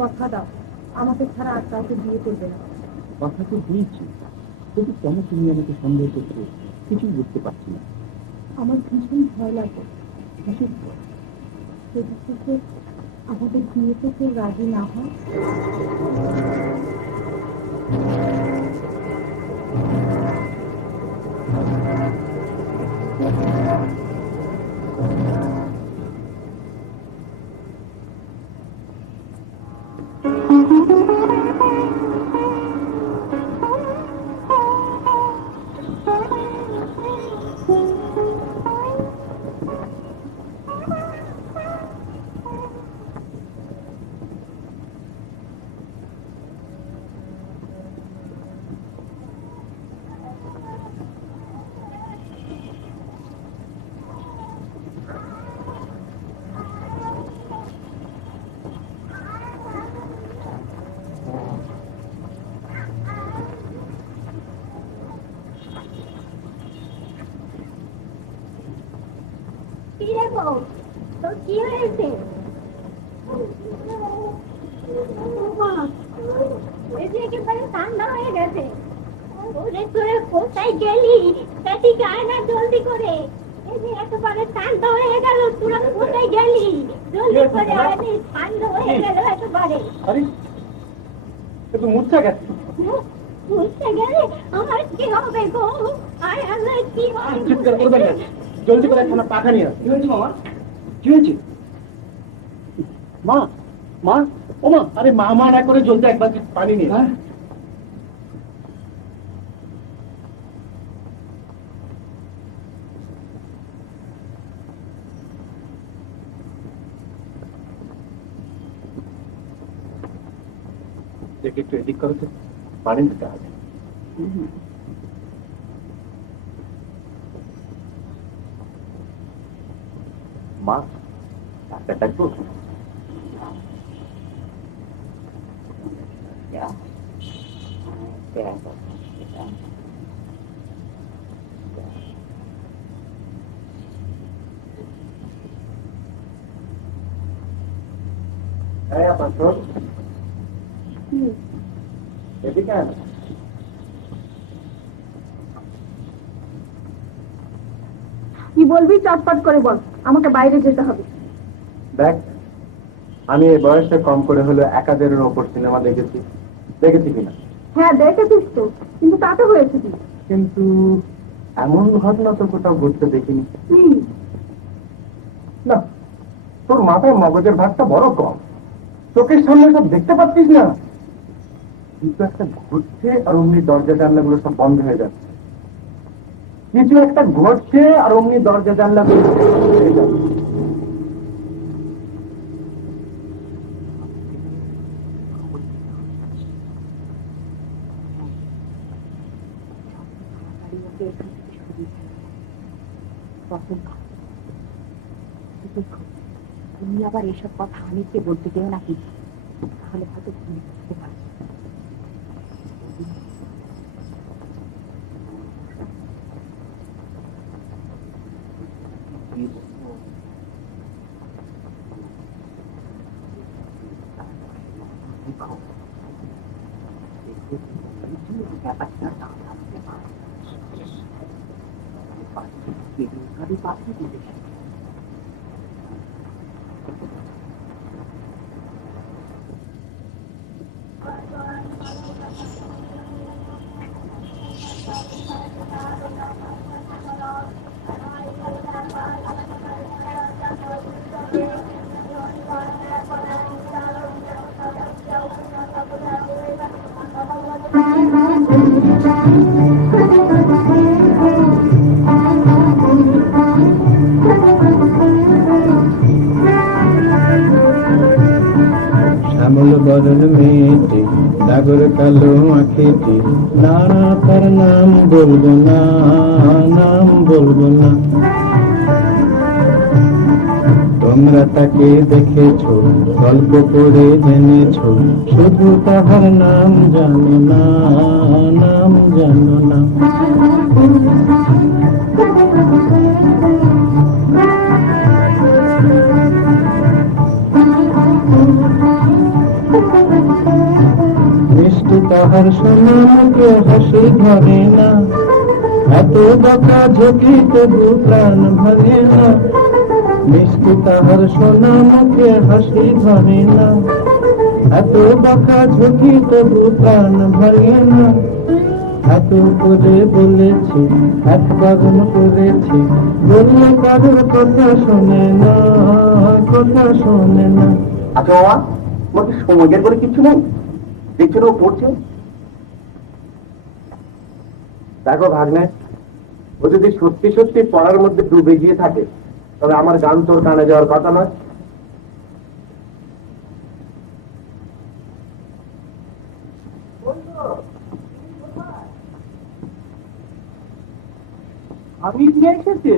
কথা দাও, আমাকে ছাড়া আর কাউকে বিয়ে করবে না। কথা তো দিয়েছি, কিন্তু কেন তুমি আমাকে সন্দেহ করছো কিছুই বুঝতে পারছি না। আমার ভীষণ ভয় লাগে। কিসের ভয়? যদি থেকে আমাদের বিয়েতে কেউ রাজি না হয়। কি রে বউ, তোর কি হয়েছে? এই যে একেবারে ঠান্ডা হয়ে গেছে। ওরে তোরে কোথায় গেলি? এদিকে আয় না জলদি করে। এই যে একেবারে ঠান্ডা হয়ে গেল, তোরা কোথায় গেলি? জলদি করে আয়, ঠান্ডা হয়ে গেল একেবারে। আরে একটু মূর্ছা গেছে। বুঝতে গেলে আমার কি হবে গো? আয় আল্লাহ, কি হবে? চিৎকার করবেন না, জলদি করে একটা পাখা নিয়ে আসো। কি হয়েছে মামা? কি হয়েছে? মা, মা, ও মা, আরে মা মা না করে জলদি একবার পানি নিয়ে এসো। দেখে একটু এদিক করো তো, পানি দিতে হবে। মা, ডাক্তারটা তো এদিকে আয়। কি বলবি চটপট করে বল, আমাকে বাইরে যেতে হবে। দেখ, আমি এই বয়সে কম করে হলো 1000-এর ওপর সিনেমা দেখেছি কিনা? হ্যাঁ দেখেছিস তো, কিন্তু তাতে হয়েছে কি? কিন্তু এমন ঘটনা তো কোথাও ঘটতে দেখিনি। কি? না, তোর মাথায় মগজের ভাগটা বড় কম, চোখের সামনে সব দেখতে পাচ্ছিস না, কিন্তু একটা ঘটছে আর অমনি দরজা জানলাগুলো সব বন্ধ হয়ে যাচ্ছে। কিছু একটা ঘটছে আর অমনি দরজা জানলাগুলো বন্ধ হয়ে যাচ্ছে। তুমি আবার এসব কথা অনেককে বলতে দেও নাকি, তাহলে হয়তো ভুল বুঝতে পারবে। শ্যামল বরণ মেয়েটি, সাগর কালো আঁখিটি, না তার নাম বলবো না, নাম বলবো না। তোমরা তাকে দেখেছো, গল্প করে জেনেছো, শুধু তাহার নাম জানো না, নাম জানো না। মিষ্টি তাহার সোনা মুখে হাসি ধরে না, এত বকা ঝুঁকি তবু প্রাণ ভাঙে না। মিষ্টি তাহার সোনা মুখে হাসি ধরে না, এত বকা ঝুঁকি তবু প্রাণ ভাঙে না। এত করে বলেছি, এত বারণ করেছি, বললে কারোর কথা শোনে না, কথা শোনে না। আচ্ছা বাবা, তোমার কি সমাজের করে কিচ্ছু নেই? দেখছো না ও পড়ছে। দেখো ভাগ্নে, ও যদি সত্যি সত্যি পড়ার মধ্যে ডুবে গিয়ে থাকে, তবে আমার গান তোর কানে যাওয়ার কথা নয়। আমি দিয়ে এসেছি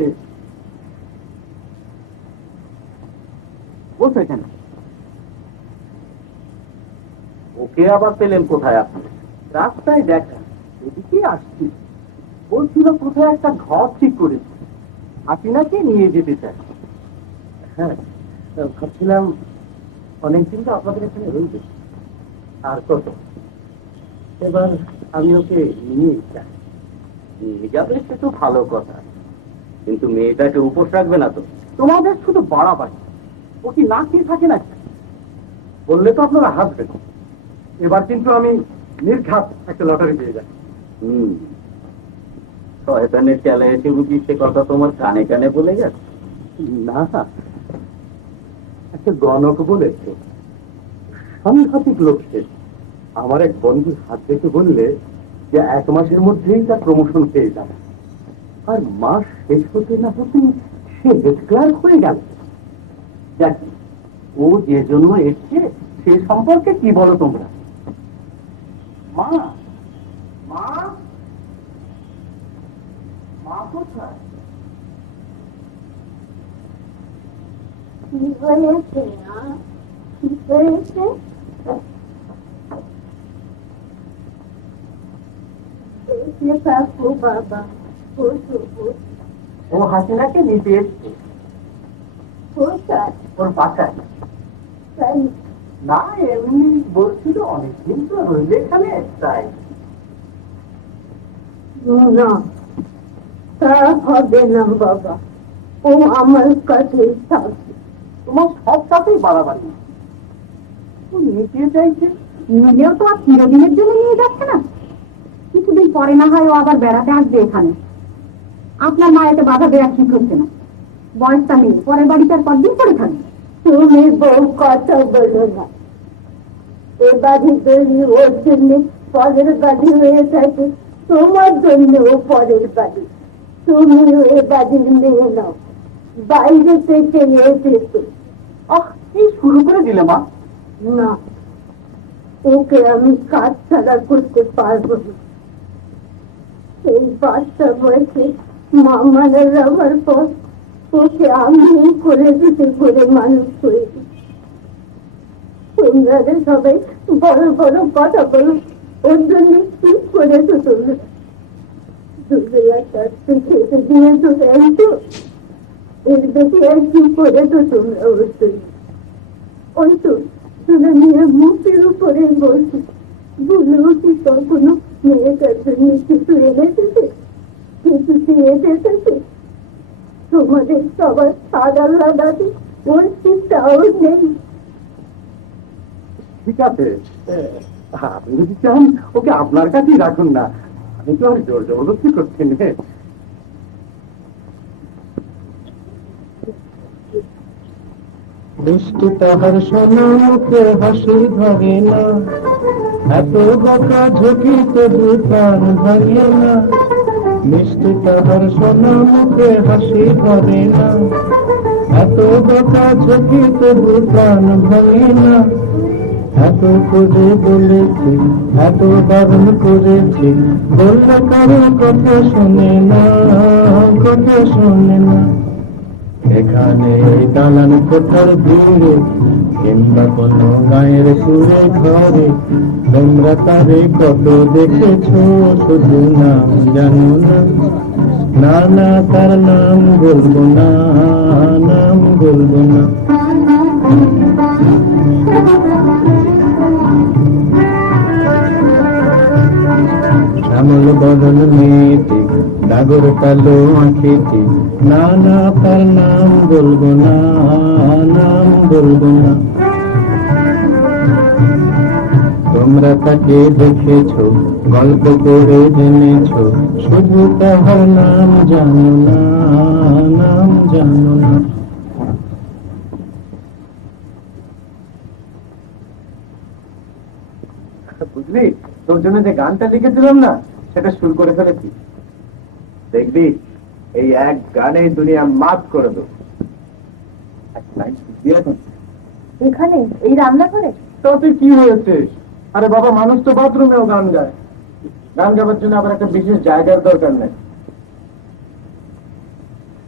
বলছো কেন? ওকে আবার পেলেন কোথায় আপনি? রাস্তায় দেখা, এদিকে আসছি। বলছিল কোথায় একটা ঘর ঠিক করেছি, আপনি নাকি নিয়ে যেতে চাই। হ্যাঁ, ভাবছিলাম অনেকদিন তো আপনাদের এখানে রয়েছে, আর কত, এবার আমি ওকে নিয়ে যাই। নিয়ে যাবে সে তো ভালো কথা, কিন্তু মেয়েটাকে উপোস রাখবে না তো? তোমাদের শুধু বাড়াবাড়ি, ও কি না খেয়ে থাকে না? বললে তো আপনারা হাসবেন। এবার কিন্তু আমি নির্ঘাত একটা লটারি পেয়ে যাই। শয়তানের চালে এসে বুঝি সে কথা তোমার কানে কানে বলে গেছে? না, একটা গণক বলেছে, সাংঘাতিক লোক সে। আমার এক বন্ধুর হাত দেখে বললে যে 1 মাসের মধ্যেই তার প্রমোশন পেয়ে যাবে, আর মাস শেষ হতে না হতে সে হেড ক্লার্ক হয়ে গেল। দেখ, ও যে জন্য এসছে সে সম্পর্কে কি বলো তোমরা? মা, মা, মা কোথায়? কি হয়েছে? কি হয়েছে? বাবা, ও হাসিনাকে নিতে এসছে ওর বাসায়। না, এমনি বলছিল অনেকদিন তো রইলে এখানে, তাই। না, তা হবে না বাবা, ও আমার কাছে থাকবে। তোমার সব সাথেই বাড়াবাড়ি। ও নিতে চাইছে, নিলেও তো আর চিরদিনের জন্য নিয়ে যাচ্ছে না, কিছুদিন পরে না হয় ও আবার বেড়াতে আসবে এখানে। আপনার মা এতে বাধা দেওয়া ঠিক হচ্ছে না, বয়সটা নেই, পরের বাড়িতে আর কদিন পরে থাকবে। তুমি বউ কথা বলো না, এ বাড়ি তৈরি ওর জন্য পরের বাড়ি হয়ে থাকে, তোমার জন্য ও পরের বাড়ি। তুমি এ বাড়ির মেয়ে নাও, বাইরে থেকে এসেছো। কি শুরু করে দিলে মা? না, ওকে আমি কাজ ছাড়া করতে পারবো না। এই বাচ্চা বয়সে মা মারা যাওয়ার পর ওকে আমি করে দিতে করে মানুষ করেছি। তোমরা সবাই বড় বড় কথা বলো, ওর জন্য কি করেছো তোমরা? দুবেলা কাটতে খেতে দিয়েছো, তাই তো? এর বেশি আর কি করেছো তোমরা ওর জন্য? ওই তো তুলে নিয়ে মুখের উপরে বলছি, বলেও কি কখনো মেয়েটার জন্য কিছু এনেছে? কিছু দিয়ে যেতেছে? তোমাদের সবার সাদা লাগাতে ওর চিন্তাও নেই। ঠিক আছে, আপনি যদি চান ওকে আপনার কাছেই রাখুন না, আমি তো আর জোর জবরদস্তি করছি না। মিষ্টি তাহার সোনা মুখে হাসি ধরে না, এত বকা ঝুঁকিতে প্রাণ ভাঙে না। মিষ্টি তাহার সোনা মুখে হাসি ধরে না, এত বকা ঝুঁকিতে প্রাণ ভাঙে না। এত করে বলেছি, এত বারণ করেছি, বললে কারো কথা শোনে না, কথা শোনে না। এখানে দালান কোঠার ভিড়ে কিংবা কোনো গায়ের সুরে ঘরে তোমরা তারে কত দেখেছো, শুধু নাম জানো না। না না, তার নাম বলবো না, নাম বলবো না। শ্যামল বদন মেয়েটি, ডাগর কালো আঁখিটি, না না, তার নাম বলবো না, নাম বলবো না। তোমরা তাকে দেখেছো, গল্প করে জেনেছো, শুধু তাহার নাম জানো না, নাম জানো না। বুঝলি, তোর জন্য যে গানটা লিখেছিলাম না, সেটা শুরু করে ফেলেছি। দেখবি এই এক গানে দুনিয়া মাফ করে দেবো। এখানে এই রান্নাঘরে? তাতে কি হয়েছে? আরে বাবা, মানুষ তো বাথরুমেও গান গায়। গান গাবার জন্য আবার একটা বিশেষ জায়গার দরকার নেই।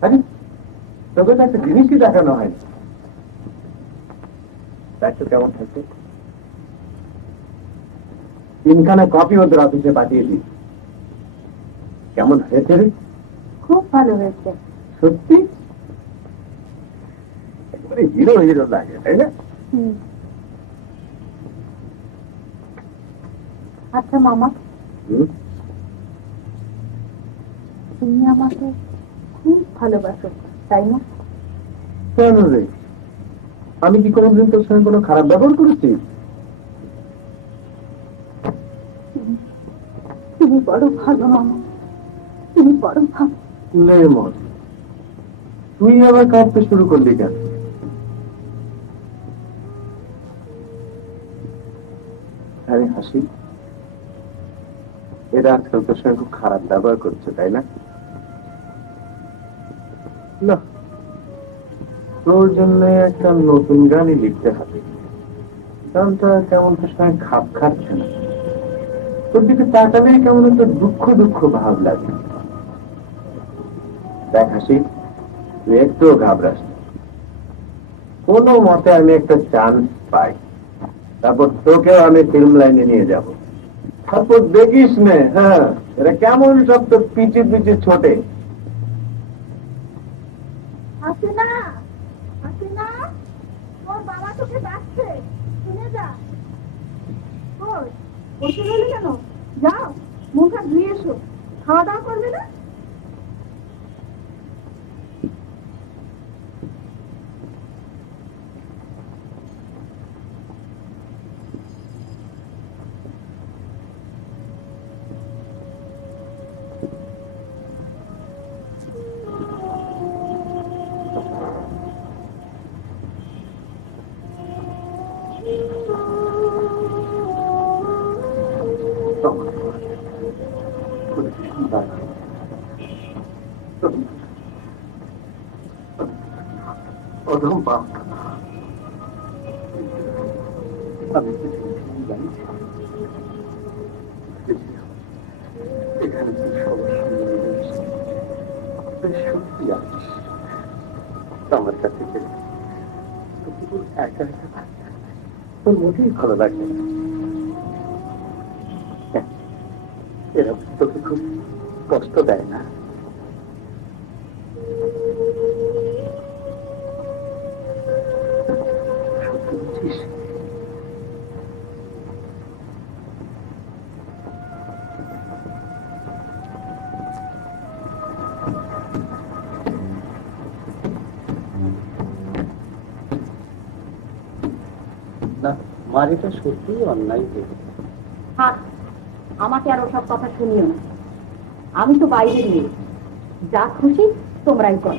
আরে তোকে তো একটা জিনিসই দেখানো হয়। দেখো কেমন হয়েছে। তিনখানা কপি ওদের অফিসে পাঠিয়ে দিই। কেমন হয়েছে রে? খুব ভালো হয়েছে। সত্যি একেবারে হিরো হিরো লাগে, তাই না? আচ্ছা মামা, তুমি আমাকে খুব ভালোবাসো, তাই না? কেন রে? আমি কি কোনোদিন তোর সঙ্গে কোনো খারাপ ব্যবহার করেছি? তুমি বড় ভালো মামা, তুমি বড় ভালো। লে মন, তুই আবার কাঁদতে শুরু করলি কেন? আরে হাসি, এরা আজকাল তোর সঙ্গে খুব খারাপ ব্যবহার করছে, তাই না? না, তোর জন্য একটা নতুন গানই লিখতে হবে। গানটা কেমন তোর সঙ্গে খাপ খাচ্ছে না। তোর দিকে তাকালেই কেমন একটা দুঃখ দুঃখ ভাব লাগে। দেখ হাসি, তুই একটুও ঘাবড়াস না। কোনো মতে আমি একটা চান্স পাই, তারপর তোকেও আমি ফিল্ম লাইনে নিয়ে যাব। তারপর দেখিস নে, হ্যাঁ, এরা কেমন সব তো পিছিয়ে পিছিয়ে ছোটে। আসে না, আসে না, ওর বাবা তোকে ডাকছে, শুনে যা। ওই বসে রইলে কেন? যাও, মুখ হাত ধুয়ে এসো, খাওয়া দাওয়া করবে না? অধম পাপ আমি এখানে সত্যি আছিস আমার কাছে একা একা থাকতে তোর মোটেই ভালো লাগে না। এরা তোকে খুব কষ্ট দেয় না? সত্যি বলছিস? না, মার এটা সত্যি অন্যায় হয়েছে। থাক, আমাকে আর ওসব কথা শুনিও না। আমি তো বাইরে নিয়ে যা খুশি তোমরাই কর।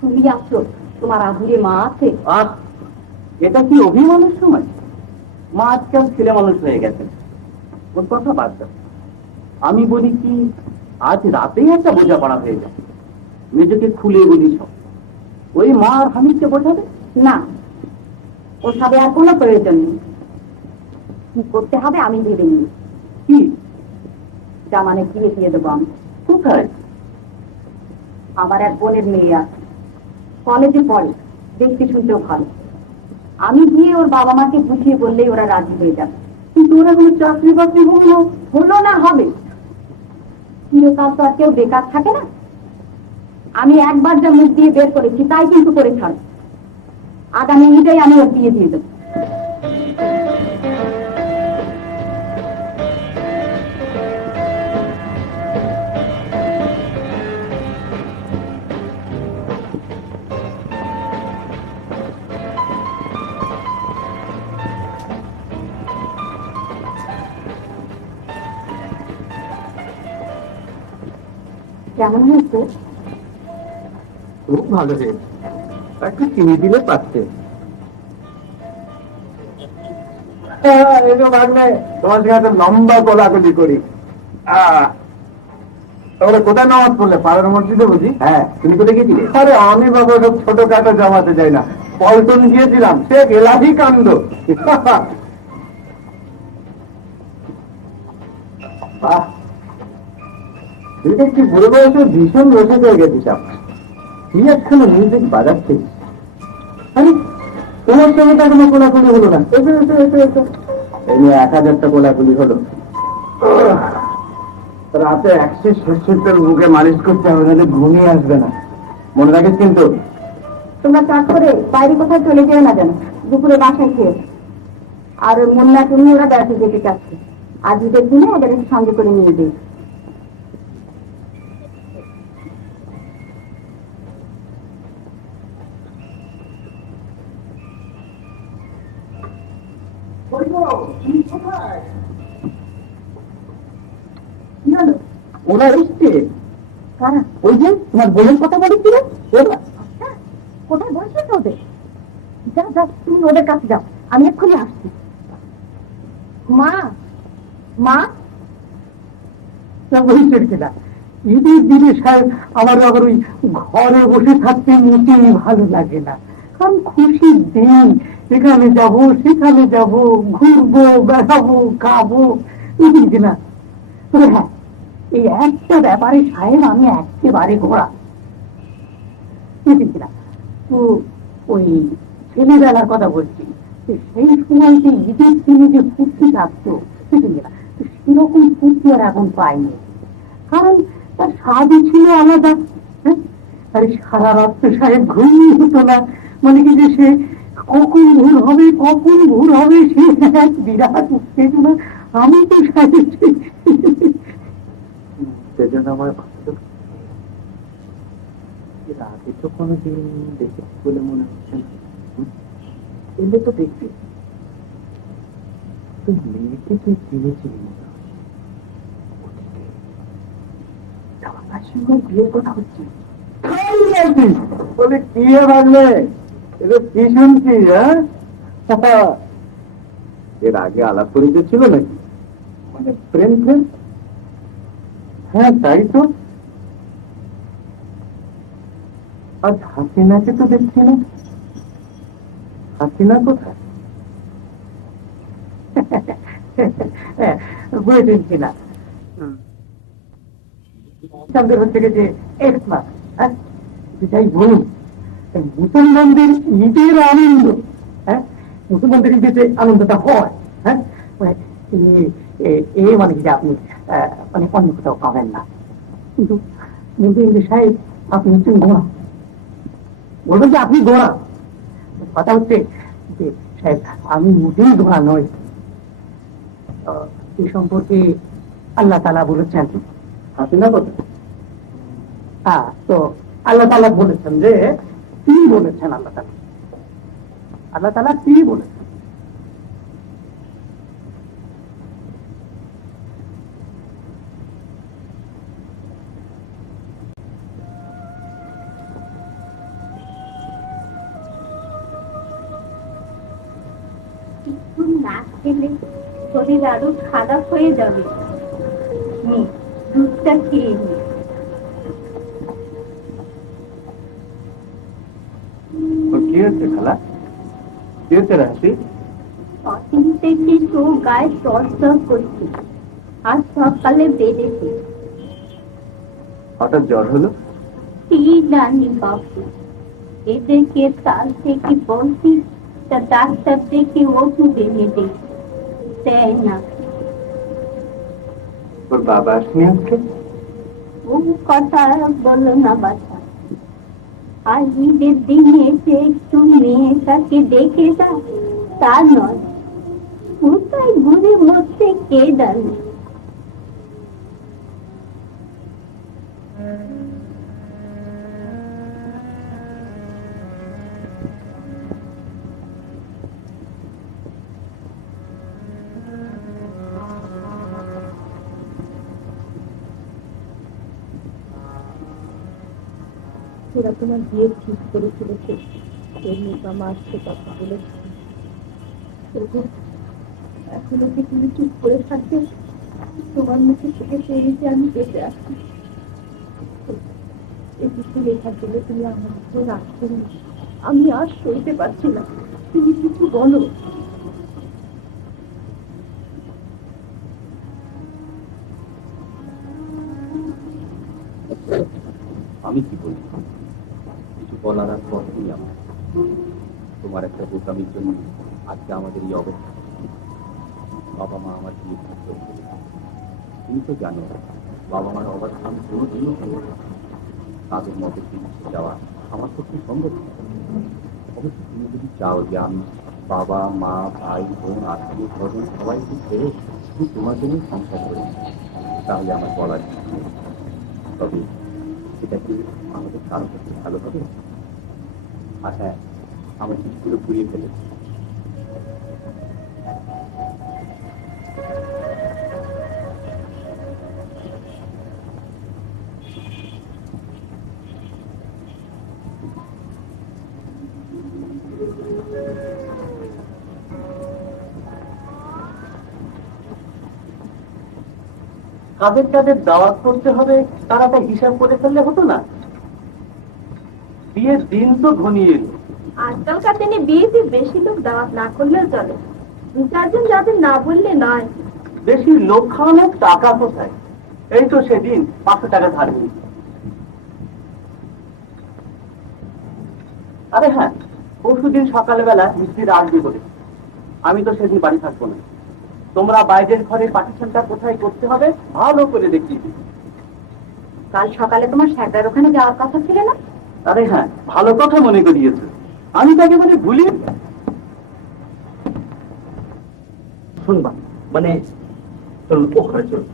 তুমি আছো, তোমার আধুরে মা আছে। আহ, এটা কি অভিমানের সময়? মা আজকাল ছেলে মানুষ হয়ে গেছেন, ওর কথা বাদ দাও। আমি বলি কি, আজ রাতেই একটা বোঝাপড়া হয়ে যায়। মেয়েটাকে খুলে বলি সব, ওই মা আর হামিদকে বোঝাবে না, ওসবে আর কোনো প্রয়োজন নেই। কি করতে হবে আমি ভেবে নিই। কি? জামানে বিয়ে দিয়ে দেবো আমি। কোথায়? আমার এক বোনের মেয়ে আছে, কলেজে পড়ে, দেখতে শুনতেও ভালো। আমি গিয়ে ওর বাবা মাকে বুঝিয়ে বললেই ওরা রাজি হয়ে যাবে। কিন্তু ওরা কোনো চাকরি বাকরি হলো না হবে, চিরকাল তো আর কেউ বেকার থাকে না। আমি একবার যা মুখ দিয়ে বের করেছি তাই কিন্তু করে ছাড়ো। আগামী ঈদেই আমি ওর বিয়ে দিয়ে দেবো। কেমন হয়েছে? খুব ভালো হয়েছে, একটু চিনি দিলে পাচ্ছে। তোমার সঙ্গে একটা লম্বা কোলাকুলি করি। তাহলে কোথায় নামাজ পড়লে? পাড়ার মসজিদে বুঝি? হ্যাঁ, তুমি কোথায় গেছিলে? আরে আমি বাবা সব ছোটখাটো জমাতে যাই না, পল্টন গিয়েছিলাম, সে এলাহি কাণ্ড। কি বুড়ো বয়সে ভীষণ রসে হয়ে গেছিস। কি একখানে মিউজিক বাজাচ্ছে। আরে তোমার সঙ্গে তো কোনো কোলাকুলি হলো না। এই নিয়ে 1000টা কোলাকুলি হলো। রাতে 160 মুখে মালিশ করতে হবে, নাহলে ঘুমিয়ে আসবে না। মনে রাখিস কিন্তু। তোমরা চাষ করে বাইরে কোথায় চলে যেও না যেন, দুপুরে বাসায় খেয়ে। আর মুন্না তুমি ওরা বেড়াতে যেতে চাচ্ছে, আজ ঈদের দিনে ওদের সঙ্গে করে নিয়ে দিই। ওরা এসছে? কারা? ওই যে তোমার বোনের কথা বলেছিল ওরা। কোথায় বসেছ ওদের? যা যা, তুমি ওদের কাছে যাও, আমি এক্ষুনি আসছি। মা, মা, না ঈদের দিনে সাহেব আমার আবার ওই ঘরে বসে থাকতে মোটেই ভালো লাগে না। কারণ খুশির দিন, এখানে যাব সেখানে যাব, ঘুরবো বেড়াবো খাবো, বুঝলি না? তবে হ্যাঁ, এই একটা ব্যাপারে সাহেব আমি একেবারে ঘোরা, বুঝলি না? তো ওই ছেলেবেলার কথা বলছি, সেই সময় যে ঈদের দিনে যে ফুর্তি থাকতো, বুঝলি না? সেরকম ফুর্তি আর এখন পাইনি। কারণ তার স্বাদই ছিল আলাদা। আরে সারা রাত্র সাহেব ঘুমিয়ে হতো না, মানে কি যে সে কখন ভোর হবে কখন ভোর হবে, সে এক বিরাট উত্তেজনা। আমি তো সাহেব সেজন্য আমার আগে তো কোনোদিন দেখেছি বলে মনে হচ্ছে না। এলে তো দেখবি মেয়েকে তুই চিনেছিলি মনে হয়। আমার সঙ্গে বিয়ের কথা হচ্ছে বলে কি ভাবলে? এটা কি শুনছি? হ্যাঁ, এর আগে আলাপ পরিচয় ছিল নাকি? মানে প্রেম প্রেম? হ্যাঁ তাই তো। আজ হাসিনাকে তো দেখছি না। হাসিনা কোথায়? বুঝেছি না, চন্দ্র হচ্ছে যে এক্সমাস। হ্যাঁ, যাই বলুন, মুসলমানদের ঈদের আনন্দ, হ্যাঁ, মুসলমানদের ঈদের আনন্দটা হয়, হ্যাঁ, মানে কি আপনি মানে অন্য কোথাও পাবেন না। কিন্তু কিন্তু সাহেব আপনি হচ্ছেন গোড়া, বলবেন যে আপনি গোড়া। কথা হচ্ছে যে সাহেব আমি মোটেই গোড়া নই। এই সম্পর্কে আল্লাহ তাআলা বলেছেন, হাসিনা কথা। হ্যাঁ, তো আল্লাহ তাআলা বলেছেন যে তিনি বলেছেন, আল্লাহ তাআলা তিনি বলেছেন। কিছু না খেলে শরীর আরো খারাপ হয়ে যাবে। দুধটা খেয়ে নি। কি হচ্ছে খালা? কি হচ্ছে রাশি? কদিন থেকে তো গায়ে জ্বর করছে, আর সকালে বেড়েছে। হঠাৎ জ্বর হলো? কি জানি বাবু, এদেরকে কাল থেকে বলছি, তা ডাক্তার থেকে ওষুধ এনে দেয় না। ওর বাবা আসেনি আজকে? ও কথা বলো না বাচ্চা, আর ঈদের দিনে এসে একটু মেয়েটাকে দেখে যা, তা নয়। কোথায় ঘুরে মরছে কে জানে। ওরা তোমার বিয়ে ঠিক করে ফেলেছে, মা আসছে কথা বলেছে। এখনো কি তুমি চুপ করে থাকবে? তোমার মুখে থেকে পেয়েছে আমি বেঁচে আছি। এই কিছু লেখার জন্য তুমি আমার উপর রাগ করো না। আমি আর সইতে পারছি না, তুমি কিছু বলো। আমি কি বলি, কিছু বলার আর পথ নেই আমার। তোমার একটা বোকামির জন্য আজকে আমাদের এই অবস্থা। বাবা মা আমার বিয়ে থাকতে, তুমি তো জানো বাবা মার অবস্থান কোনোদিনও সম্ভব না। তাদের মতো চিকিৎসা যাওয়া আমার পক্ষে সম্ভব না। অবশ্য তুমি যদি চাও যে আমি বাবা মা ভাই বোন আত্মীয় স্বজন সবাইকে ছেড়ে শুধু তোমার জন্য সংসার করি, তাহলে আমার বলার কিছু নেই। তবে সেটা কি আমাদের কারো পক্ষে ভালো হবে? আর হ্যাঁ, আমার চিঠিগুলো ঘুরিয়ে ফেলেছি। কাদের কাদের দাওয়াত করতে হবে তারা একটা হিসাব করে ফেললে হতো না? বিয়ের দিন তো ঘনিয়ে এলো। আজকালকার দিনে বিয়েতে বেশি লোক দাওয়াত না করলেও চলে, দু চারজন যাদের না বললে নয়। বেশি লোক খাওয়ানোর টাকা কোথায়? এই তো সেদিন 500 টাকা ধার নিই। আরে হ্যাঁ, পরশুদিন সকালবেলা মিস্ত্রিরা আসবে বলে, আমি তো সেদিন বাড়ি থাকবো না। তোমরা বাইরের ঘরে পার্টিশনটা কোথায় করতে হবে ভালো করে দেখিয়ে দিবে। কাল সকালে তোমার স্যারদার ওখানে যাওয়ার কথা ছিল না? আরে হ্যাঁ, ভালো কথা মনে করিয়েছে। আমি তাকে মানে ভুলি। শুনবা মানে চলুন ওখানে চলুন।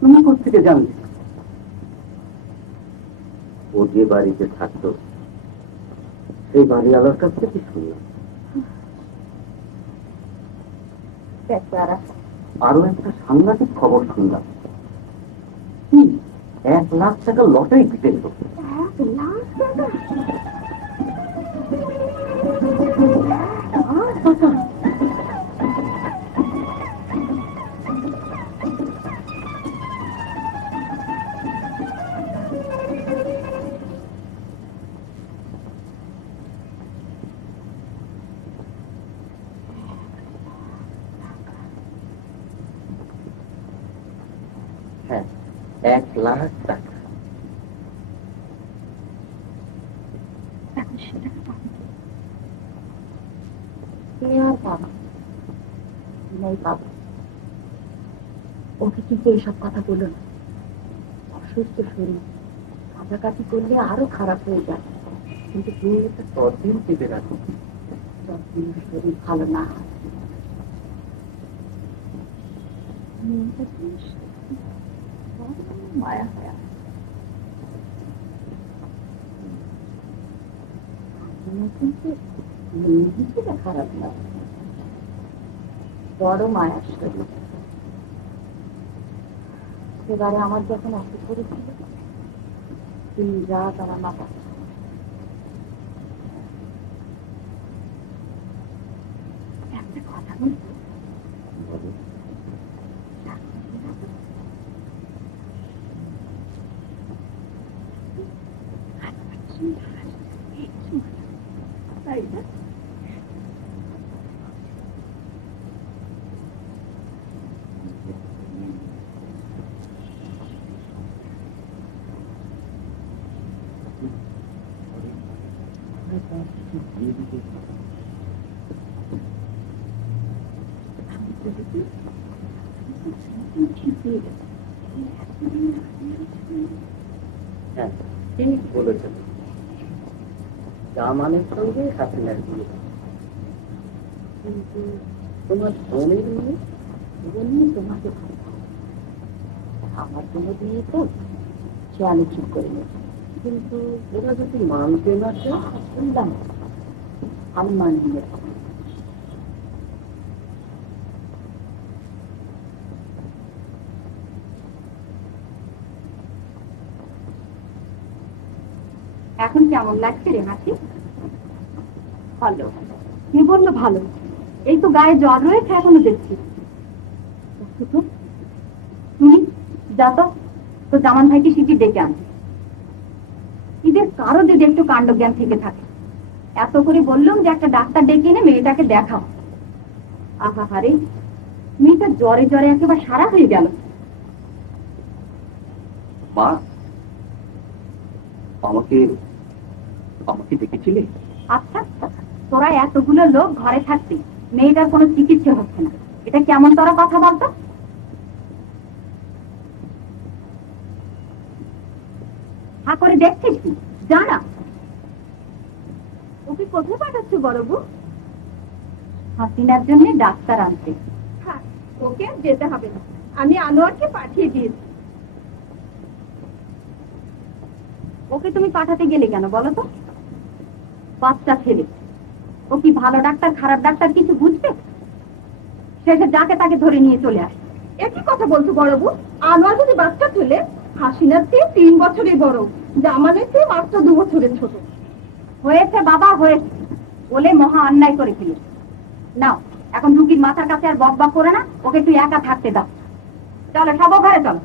তুমি কোথেকে জানলে? ও যে বাড়িতে থাকতো সেই বাড়িওয়ালার কাছ থেকে শুনলাম। আরো একটা সাংঘাতিক খবর শুনলাম। কি, 1 লাখ টাকা লটারি জিতে গেল। 1 লাখ টাকা? হ্যাঁ, 1 লাখ টাকা। এখন সেটা পাবো কি? কে আর পাবো? নাই পাবো। ওকে কিন্তু এইসব কথা বলো না। অসুস্থ শরীর, কাটাকাটি করলে আরো খারাপ হয়ে যায়। কিন্তু তুমি একটা ততদিন চেপে রাখো। যতদিন শরীর ভালো না হয়। মেয়েটা বেশ বড় মায়া হয়ে আছে। আমার কিন্তু মেয়ে হিসেবে খারাপ না, বড় মায়ার শরীর। সেবারে আমার যখন অসুখ করেছিল, 3 রাত আমার মাথা। একটা কথা বলতো, তাই না? হ্যাঁ, ঠিক বলেছেন। জামানের সঙ্গে হাসিনার বিয়ে, কিন্তু তোমার বোনের মেয়ে বললি তোমাকে ভালো লাগে। আমার জন্য দিয়ে তো সে আমি ঠিক করে নেব। কিন্তু ওরা যদি মানতে না চায়, শুনলাম আমি মানবি না। এখন কেমন লাগছে রে হাসি? ভালো। কে বললো ভালো? এই তো গায়ে জ্বর রয়েছে এখনো দেখছি। তুমি যা তো জামান ভাইকে শিখিয়ে ডেকে আন। এদের কারো যদি একটু কাণ্ড জ্ঞান থেকে থাকে। এত করে বললাম যে একটা ডাক্তার ডেকে এনে মেয়েটাকে দেখাও। আহা হারে, মেয়েটা জ্বরে জ্বরে একেবারে সারা হয়ে গেল। মা, আমাকে আমাকে দেখেছিলে? আচ্ছা, তোরা এতগুলো লোক ঘরে থাকতে মেয়েটার কোনো চিকিৎসা হচ্ছে না, এটা কেমন তোরা কথা বলতো? হা করে দেখছিস কি? জানা ওকে কোথায় পাঠাচ্ছ বড়বু? হাসিনার জন্য ডাক্তার আনতে। হ্যাঁ, ওকে যেতে হবে না, আমি আনোয়ারকে পাঠিয়ে দিয়েছি। ওকে তুমি পাঠাতে গেলে কেন বলো তো? বাচ্চা ছেলে, ও কি ভালো ডাক্তার খারাপ ডাক্তার কিছু বুঝবে? শেষে যাকে তাকে ধরে নিয়ে চলে আসে। একই কথা বলছো বড়বু। আনোয়ার যদি বাচ্চা ছেলে, হাসিনার চেয়ে 3 বছরের বড়, জামানের চেয়ে মাত্র 2 বছরের ছোট। হয়েছে বাবা, হয়েছে বলে মহা অন্যায় করেছিল। নাও এখন রুগীর মাথার কাছে আর বক বক করে না, ওকে তুই একা থাকতে দাও। চলো সব ঘরে চলো।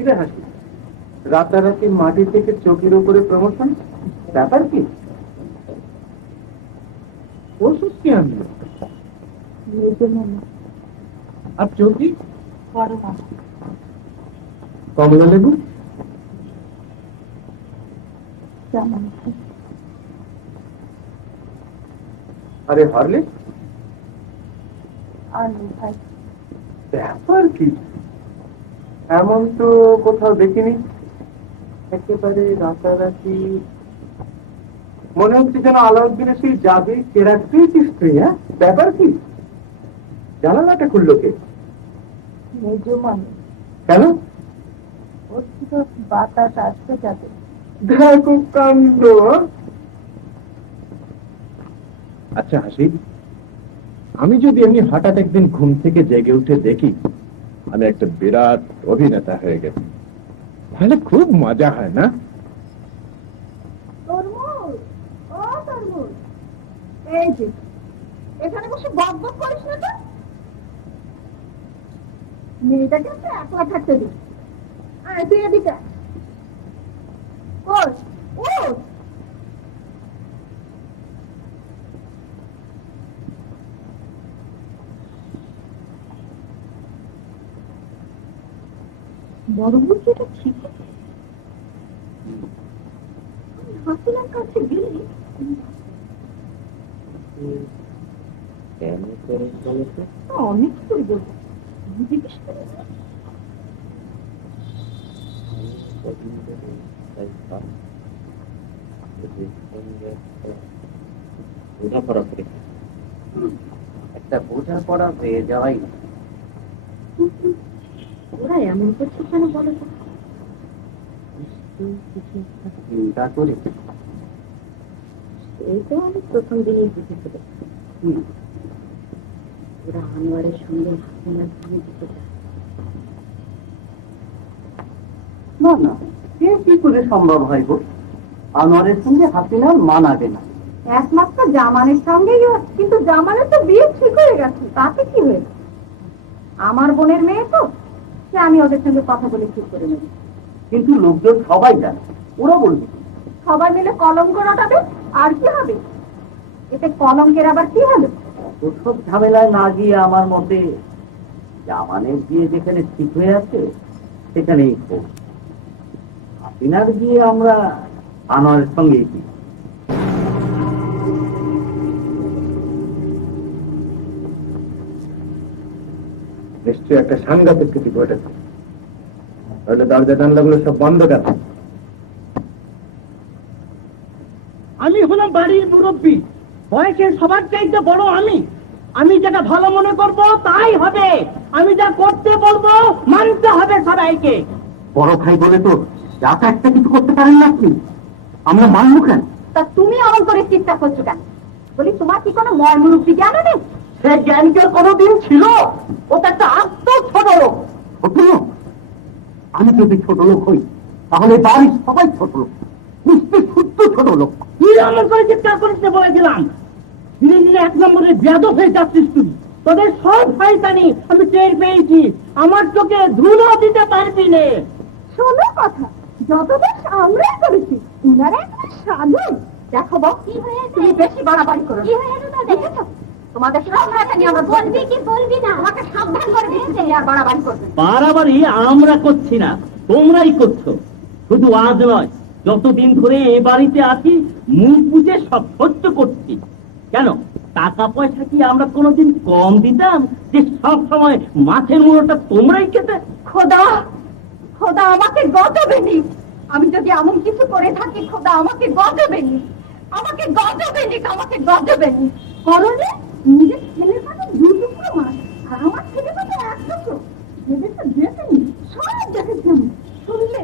এটা হাসি, রাতারাতি মাটি থেকে চোখের উপরে প্রমোশন, ব্যাপার কি? ওষুধ কি আনলো? মেজো মামা, আর চৌকি? বড় মামা, কমলা লেবু? জামাই, আরে হরলিক্স? আলু ভাই, ব্যাপার কি? এমন তো কোথাও দেখিনি। একেবারে রাতারাতি মনে হচ্ছে যেন আলাউদ্দিনের সেই জাদুই কেরাক্রিস স্ত্রী। হ্যাঁ, ব্যাপার কি? জানালাটা খুললো কে? মেজো মামা, কেন? ওর থেকে বাতাস আসতে যাবে। দেখো কাণ্ড। আচ্ছা হাসি, আমি যদি এমনি হঠাৎ একদিন ঘুম থেকে জেগে উঠে দেখি আমি একটা বিরাট অভিনেতা হয়ে গেছি, তাহলে খুব মজা হয় না? তরমুজ, ও তরমুজ, এই যে এখানে বসে বক বক করিস না তো। মেয়েটাকে তো একলা থাকতে দিস। আয় তুই এদিকে আয়। ওঠ, ওঠ। বড় বুদ্ধিটা ঠিক আছে। আমি হাসিনার কাছে গেলে কেন করে বলো তো? অনেক করে বলবো, আমি জিজ্ঞেস করি না। বোঝাপড়া করে একটা বোঝাপড়া হয়ে যাওয়াই না। কিন্তু ওরা এমন করছে কেন বলো তো? কিছু একটা চিন্তা করে এই তো আমি প্রথম দিনই বুঝে ফেলেছি। ওরা আনোয়ারের সঙ্গে হাসিনার বিয়ে দিতে চায়। না না, সে কি করে সম্ভব হয় গো? আনোয়ারের সঙ্গে হাসিনার মানাবে না। একমাত্র জামানের সঙ্গেই ওর, কিন্তু জামানের তো বিয়ে ঠিক হয়ে গেছে, তাতে কি হয়েছে? আমার বোনের মেয়ে তো, সে আমি ওদের সঙ্গে কথা বলে ঠিক করে নেব। কিন্তু লোকজন সবাই জানে, ওরা বলবে সবাই মিলে কলঙ্ক রটাবে, আর কি হবে? এতে কলঙ্কের আবার কি হলো? ওসব ঝামেলায় না গিয়ে আমার মতে জামানের বিয়ে যেখানে ঠিক হয়ে আছে সেখানেই হোক। হাসিনার বিয়ে আমরা আনোয়ারের সঙ্গেই ঠিক। নিশ্চয়ই একটা সাংঘাতিক কিছু ঘটেছে, তাহলে দরজা জানলাগুলো সব বন্ধ কেন? আমি হলাম বাড়ির মুরব্বী, বয়সে সবার চাইতে বড় আমি। আমি যেটা ভালো মনে করব তাই হবে, আমি যা করতে বলবো মানতে হবে সবাইকে। বড় ভাই বলে তো রাতে একটা কিছু করতে পারেন না আপনি, আমরা মানবো কেন? তা তুমি এমন করে চিন্তা করছো কেন? বলি তোমার কি কোনো মর্মরূপী জ্ঞান নেই? সে জ্ঞানকে কোনোদিন ছিল? ও তো একটা আত্ম ছোট লোক। ছোট লোক? আমি যদি ছোট লোক হই তাহলে বাড়ির সবাই ছোট লোক, নিশ্চয় শুদ্ধ ছোট লোক। তুই এমন করে চিৎকার করিস বলেছিলাম। ধীরে ধীরে এক নম্বরে বেয়াদব হয়ে যাচ্ছিস তুই। তোদের সব শয়তানি আমি টের পেয়েছি, আমার চোখে ধুলো দিতে পারবি না। শোনো কথা, যত দোষ আমরাই করেছি, উনারা একটা সাধু। দেখো বউ, কি হয়েছে? তুমি বেশি বাড়াবাড়ি করো। কি হয়েছে দেখেছো? তোমাদের সামনে নিয়ে আমরা বলবি কি বলবি না, আমাকে সাবধান করে দিয়েছে আর বাড়াবাড়ি করবে। বাড়াবাড়ি আমরা করছি না, তোমরাই করছো। শুধু আজ নয়, যতদিন ধরে এ বাড়িতে আছি মুখ বুঝে সব সহ্য করছি। কেন, টাকা পয়সা কি আমরা কোনোদিন কম দিতাম যে সব সময় মাছের মুড়োটা তোমরাই খেতে? খোদা, খোদা আমাকে গজবেনি। আমি যদি এমন কিছু করে থাকি, খোদা আমাকে গজবেনি, আমাকে গজবেনি, আমাকে গজবেনি। করলে নিজের ছেলের কাছে দুটো মাছ, আর আমার ছেলের কাছে একশো। ভেবেছো দেখেনি? সব দেখেছি আমি। শুনলে,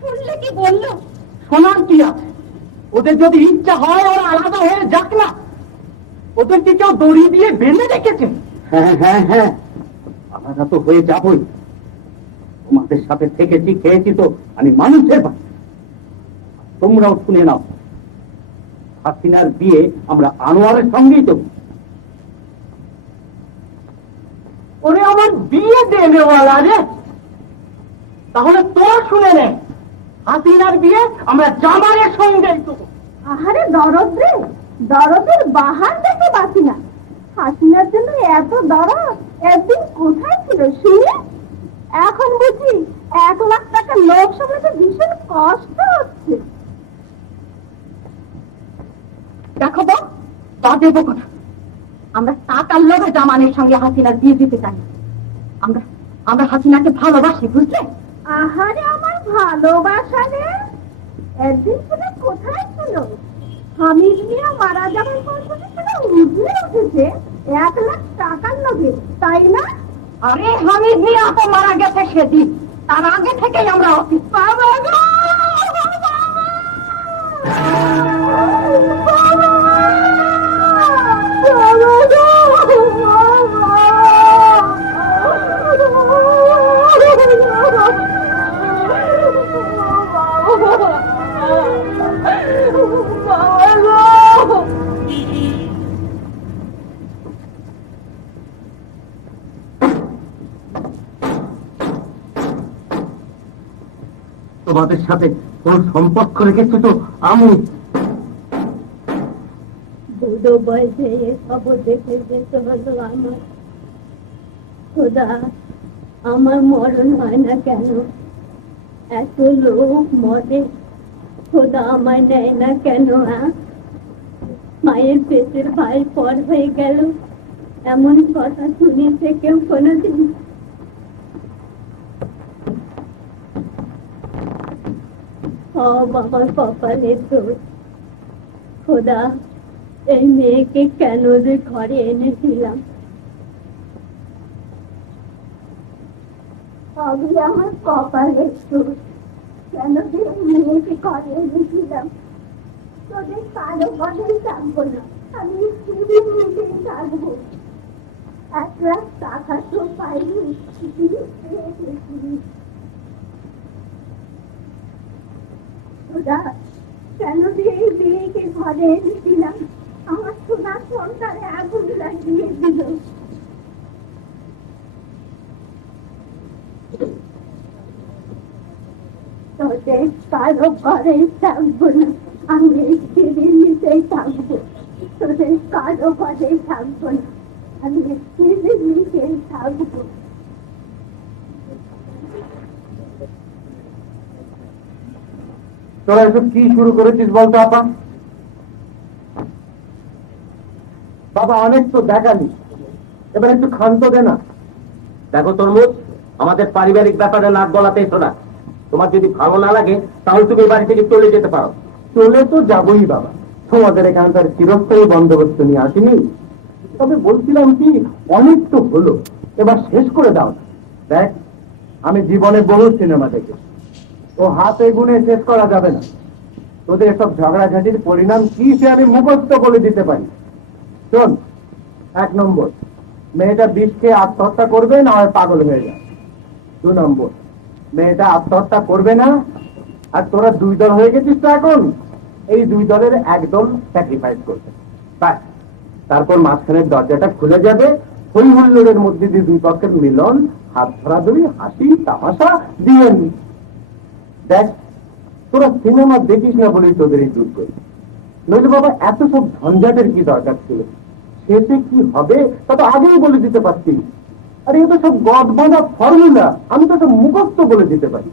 শুনলে কি বললো? শোনার কি আছে? ওদের যদি ইচ্ছা হয় ওরা আলাদা হয়ে যাক না। ওদেরকে কেউ দড়ি দিয়ে বেঁধে রেখেছে? হ্যাঁ হ্যাঁ হ্যাঁ, আলাদা তো হয়ে যাবই। তোমাদের সাথে থেকেছি, খেয়েছি তো আমি মানুষের বাচ্চা। তোমরাও শুনে নাও, হাসিনার বিয়ে আমরা আনোয়ারের সঙ্গেই দেব। ওরে আমার বিয়ে দেনেওয়ালা রে, তাহলে তোর শুনে নে, হাসিনার বিয়ে আমরা জামালের সঙ্গেই দেবো। আহারে দরদ রে, দরদের বাহার দেখে বাঁচি না। হাসিনার জন্য এত দরদ একদিন কোথায় ছিল শুনে? এখন বুঝি 1,00,000 টাকা লোক সামলাতে ভীষণ কষ্ট হচ্ছে। দেখো তা দেবো কথা, আমরা টাকার লোভে জামানের সঙ্গে হাসিনার বিয়ে দিতে চাই। আমরা হাসিনাকে ভালোবাসি, বুঝলে? আহারে আমার ভালোবাসা রে, একদিন শুনে কোথায় ছিল? হামিদ মিয়া মারা যাওয়ার পর থেকে সেটা উঠে উঠেছে 1,00,000 টাকার লোভে, তাই না? আরে হামিদ মিয়া তো মারা গেছে সেদিন, তার আগে থেকেই আমরা অফিস। বাবা গো! তোমাদের সাথে কোন সম্পর্ক রেখেছো তো আমি? বুড়ো বয়সে খবর দেখে যেতে হলো আমার। খোদা, আমার মরণ হয় না কেন? এত লোক মরে, খোদা আমায় নেয় না কেন? মায়ের পেটের ভাই পর হয়ে গেল, এমন কথা শুনেছে কেউ কোনোদিন? সব আমার কপালে দোষ। খোদা, এই মেয়েকে কেন যে ঘরে এনেছিলাম? সবই আমার কপালের দোষ। কেন যে এই মেয়েকে ঘরে এনেছিলাম? তোদের কারো কথাই থাকবো না, আমি শুধু নিজেই থাকবো। 1,00,000 টাকা তো পাইনি, কেন যে এই মেয়েকে ঘরে এনেছিলাম? আমার সোনার সংসারে আগুন লাগিয়ে দিল। তোদের কারো ঘরেই থাকবো না, আমি এই সিঁড়ির নিচেই থাকবো। তোদের কারো ঘরেই থাকবো না, আমি এই সিঁড়ির নিচেই থাকবো। তোরা এসব কি শুরু করেছিস বলতো আপা? বাবা অনেক তো দেখালি, এবার একটু ক্ষান্ত দে না। দেখো তরমুজ, আমাদের পারিবারিক ব্যাপারে নাক গলাতে এসো না। তোমার যদি ভালো না লাগে তাহলে তুমি এই বাড়ি থেকে চলে যেতে পারো। চলে তো যাবই বাবা, তোমাদের এখানকার চিরস্থায়ী বন্দোবস্ত নিয়ে আসিনি। তবে বলছিলাম কি, অনেক তো হলো, এবার শেষ করে দাও। দেখ, আমি জীবনে বহু সিনেমা দেখেছি, ও হাতে গুনে শেষ করা যাবে না। তোদের এসব ঝগড়াঝাটির পরিণাম কি সে আমি মুখস্থ বলে দিতে পারি। শোন, 1 নম্বর, মেয়েটা বিষ খেয়ে আত্মহত্যা করবে না হয় পাগল হয়ে যায়। 2 নম্বর, মেয়েটা আত্মহত্যা করবে না, আর তোরা 2 দল হয়ে গেছিস তো এখন, এই 2 দলের 1 দল স্যাক্রিফাইস করবে। বাস, তারপর মাঝখানের দরজাটা খুলে যাবে, হই হুল্লোড়ের মধ্যে দিয়ে 2 পক্ষের মিলন, হাত ধরাধরি, হাসি তামাশা দিয়ে নি। দেখ, তোরা সিনেমা দেখিস না বলেই তোদের এই দুঃখ। নইলে বাবা এত সব ঝঞ্ঝাটের কি দরকার ছিল? শেষে কি হবে তা তো আগেই বলে দিতে পারছি। আর এটা সব গদ বাঁধা ফর্মুলা, আমি তো মুখস্থ বলে দিতে পারি।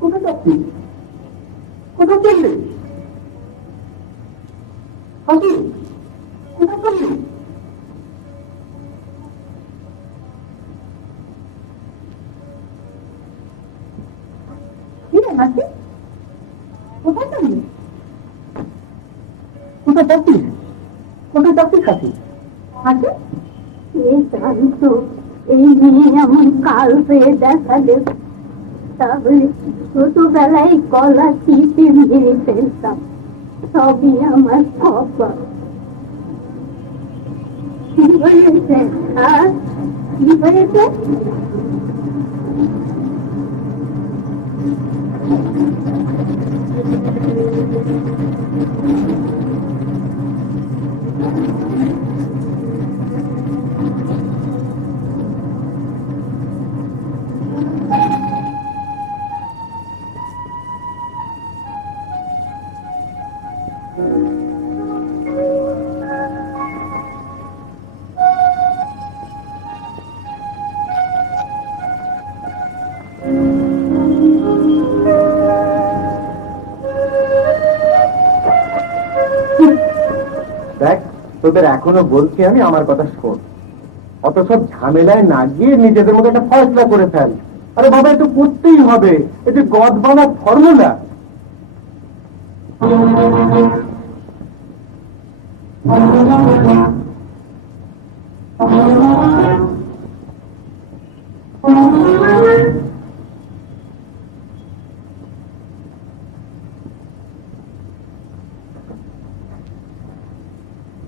কোথায় যাচ্ছি? কোথায় চললি? হাসি, কোথায় চললি? কি রে হাসি, কোথায় চললি? কোথায় যাচ্ছিস? কোথায় যাচ্ছিস হাসি? হাসি, এই শান্ত, এই মেয়ে এমন কাল হয়ে দেখালে, তাহলে ছোটবেলায় গলা টিপে মেরে ফেলতাম। সবই আমার কপাল। কি হয়েছে? আর কি হয়েছে? দেখ, তোদের এখনো বলছি আমি, আমার কথা শোন। অত সব ঝামেলায় না গিয়ে নিজেদের মধ্যে একটা ফয়সলা করে ফেল। আরে বাবা, এটা করতেই হবে, এটা গদ বানার ফর্মুলা।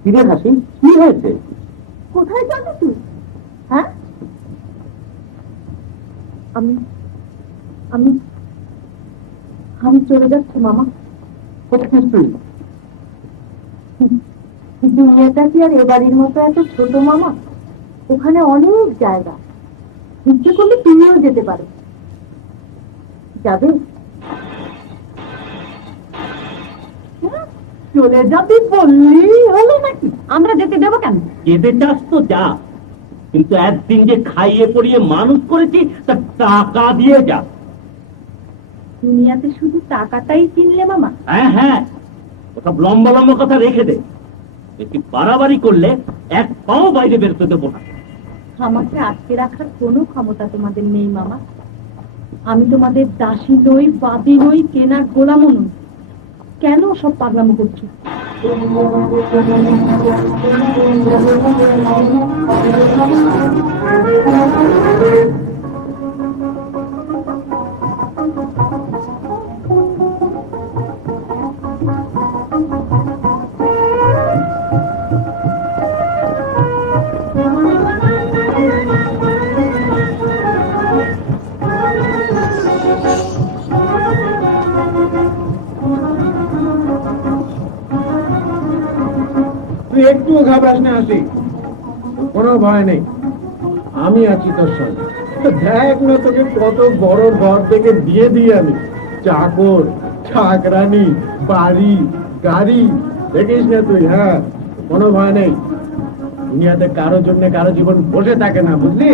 কিরে হাসি, কি হয়েছে? কোথায় যাবি তুই? হ্যাঁ, আমি আমি আমি চলে যাচ্ছি মামা। কোথায় তুই? দুনিয়াটা কি আর এ বাড়ির মতো এত ছোট মামা? ওখানে অনেক জায়গা, ইচ্ছে করলে তুমিও যেতে পারো। যাবে? চলে যাবি বললি হলো নাকি? আমরা যেতে দেবো কেন? যেতে চাস তো যা, কিন্তু একদিন যে খাইয়ে পড়িয়ে মানুষ করেছি তা টাকা দিয়ে যা। দুনিয়াতে শুধু টাকাটাই কিনলে মামা? হ্যাঁ হ্যাঁ, ওসব লম্বা লম্বা কথা রেখে দে। বেশি বাড়াবাড়ি করলে এক পাও বাইরে বেরোতে দেবো না। আমাকে আটকে রাখার কোনো ক্ষমতা তোমাদের নেই মামা। আমি তোমাদের দাসী নই, বাদী নই, কেনার গোলামও নই। কেন সব পাগলামো করছো? তুই একটুও ঘাবড়াস না হাসি, কোনো ভয় নেই, আমি আছি তোর সঙ্গে। দেখ না, তোকে কত বড় ঘর থেকে দিয়ে দিই আমি, চাকর, চাকরানি, বাড়ি, গাড়ি, দেখিস না তুই। হ্যাঁ, কোনো ভয় নেই। দুনিয়াতে কারোর জন্য কারো জীবন বসে থাকে না, বুঝলি?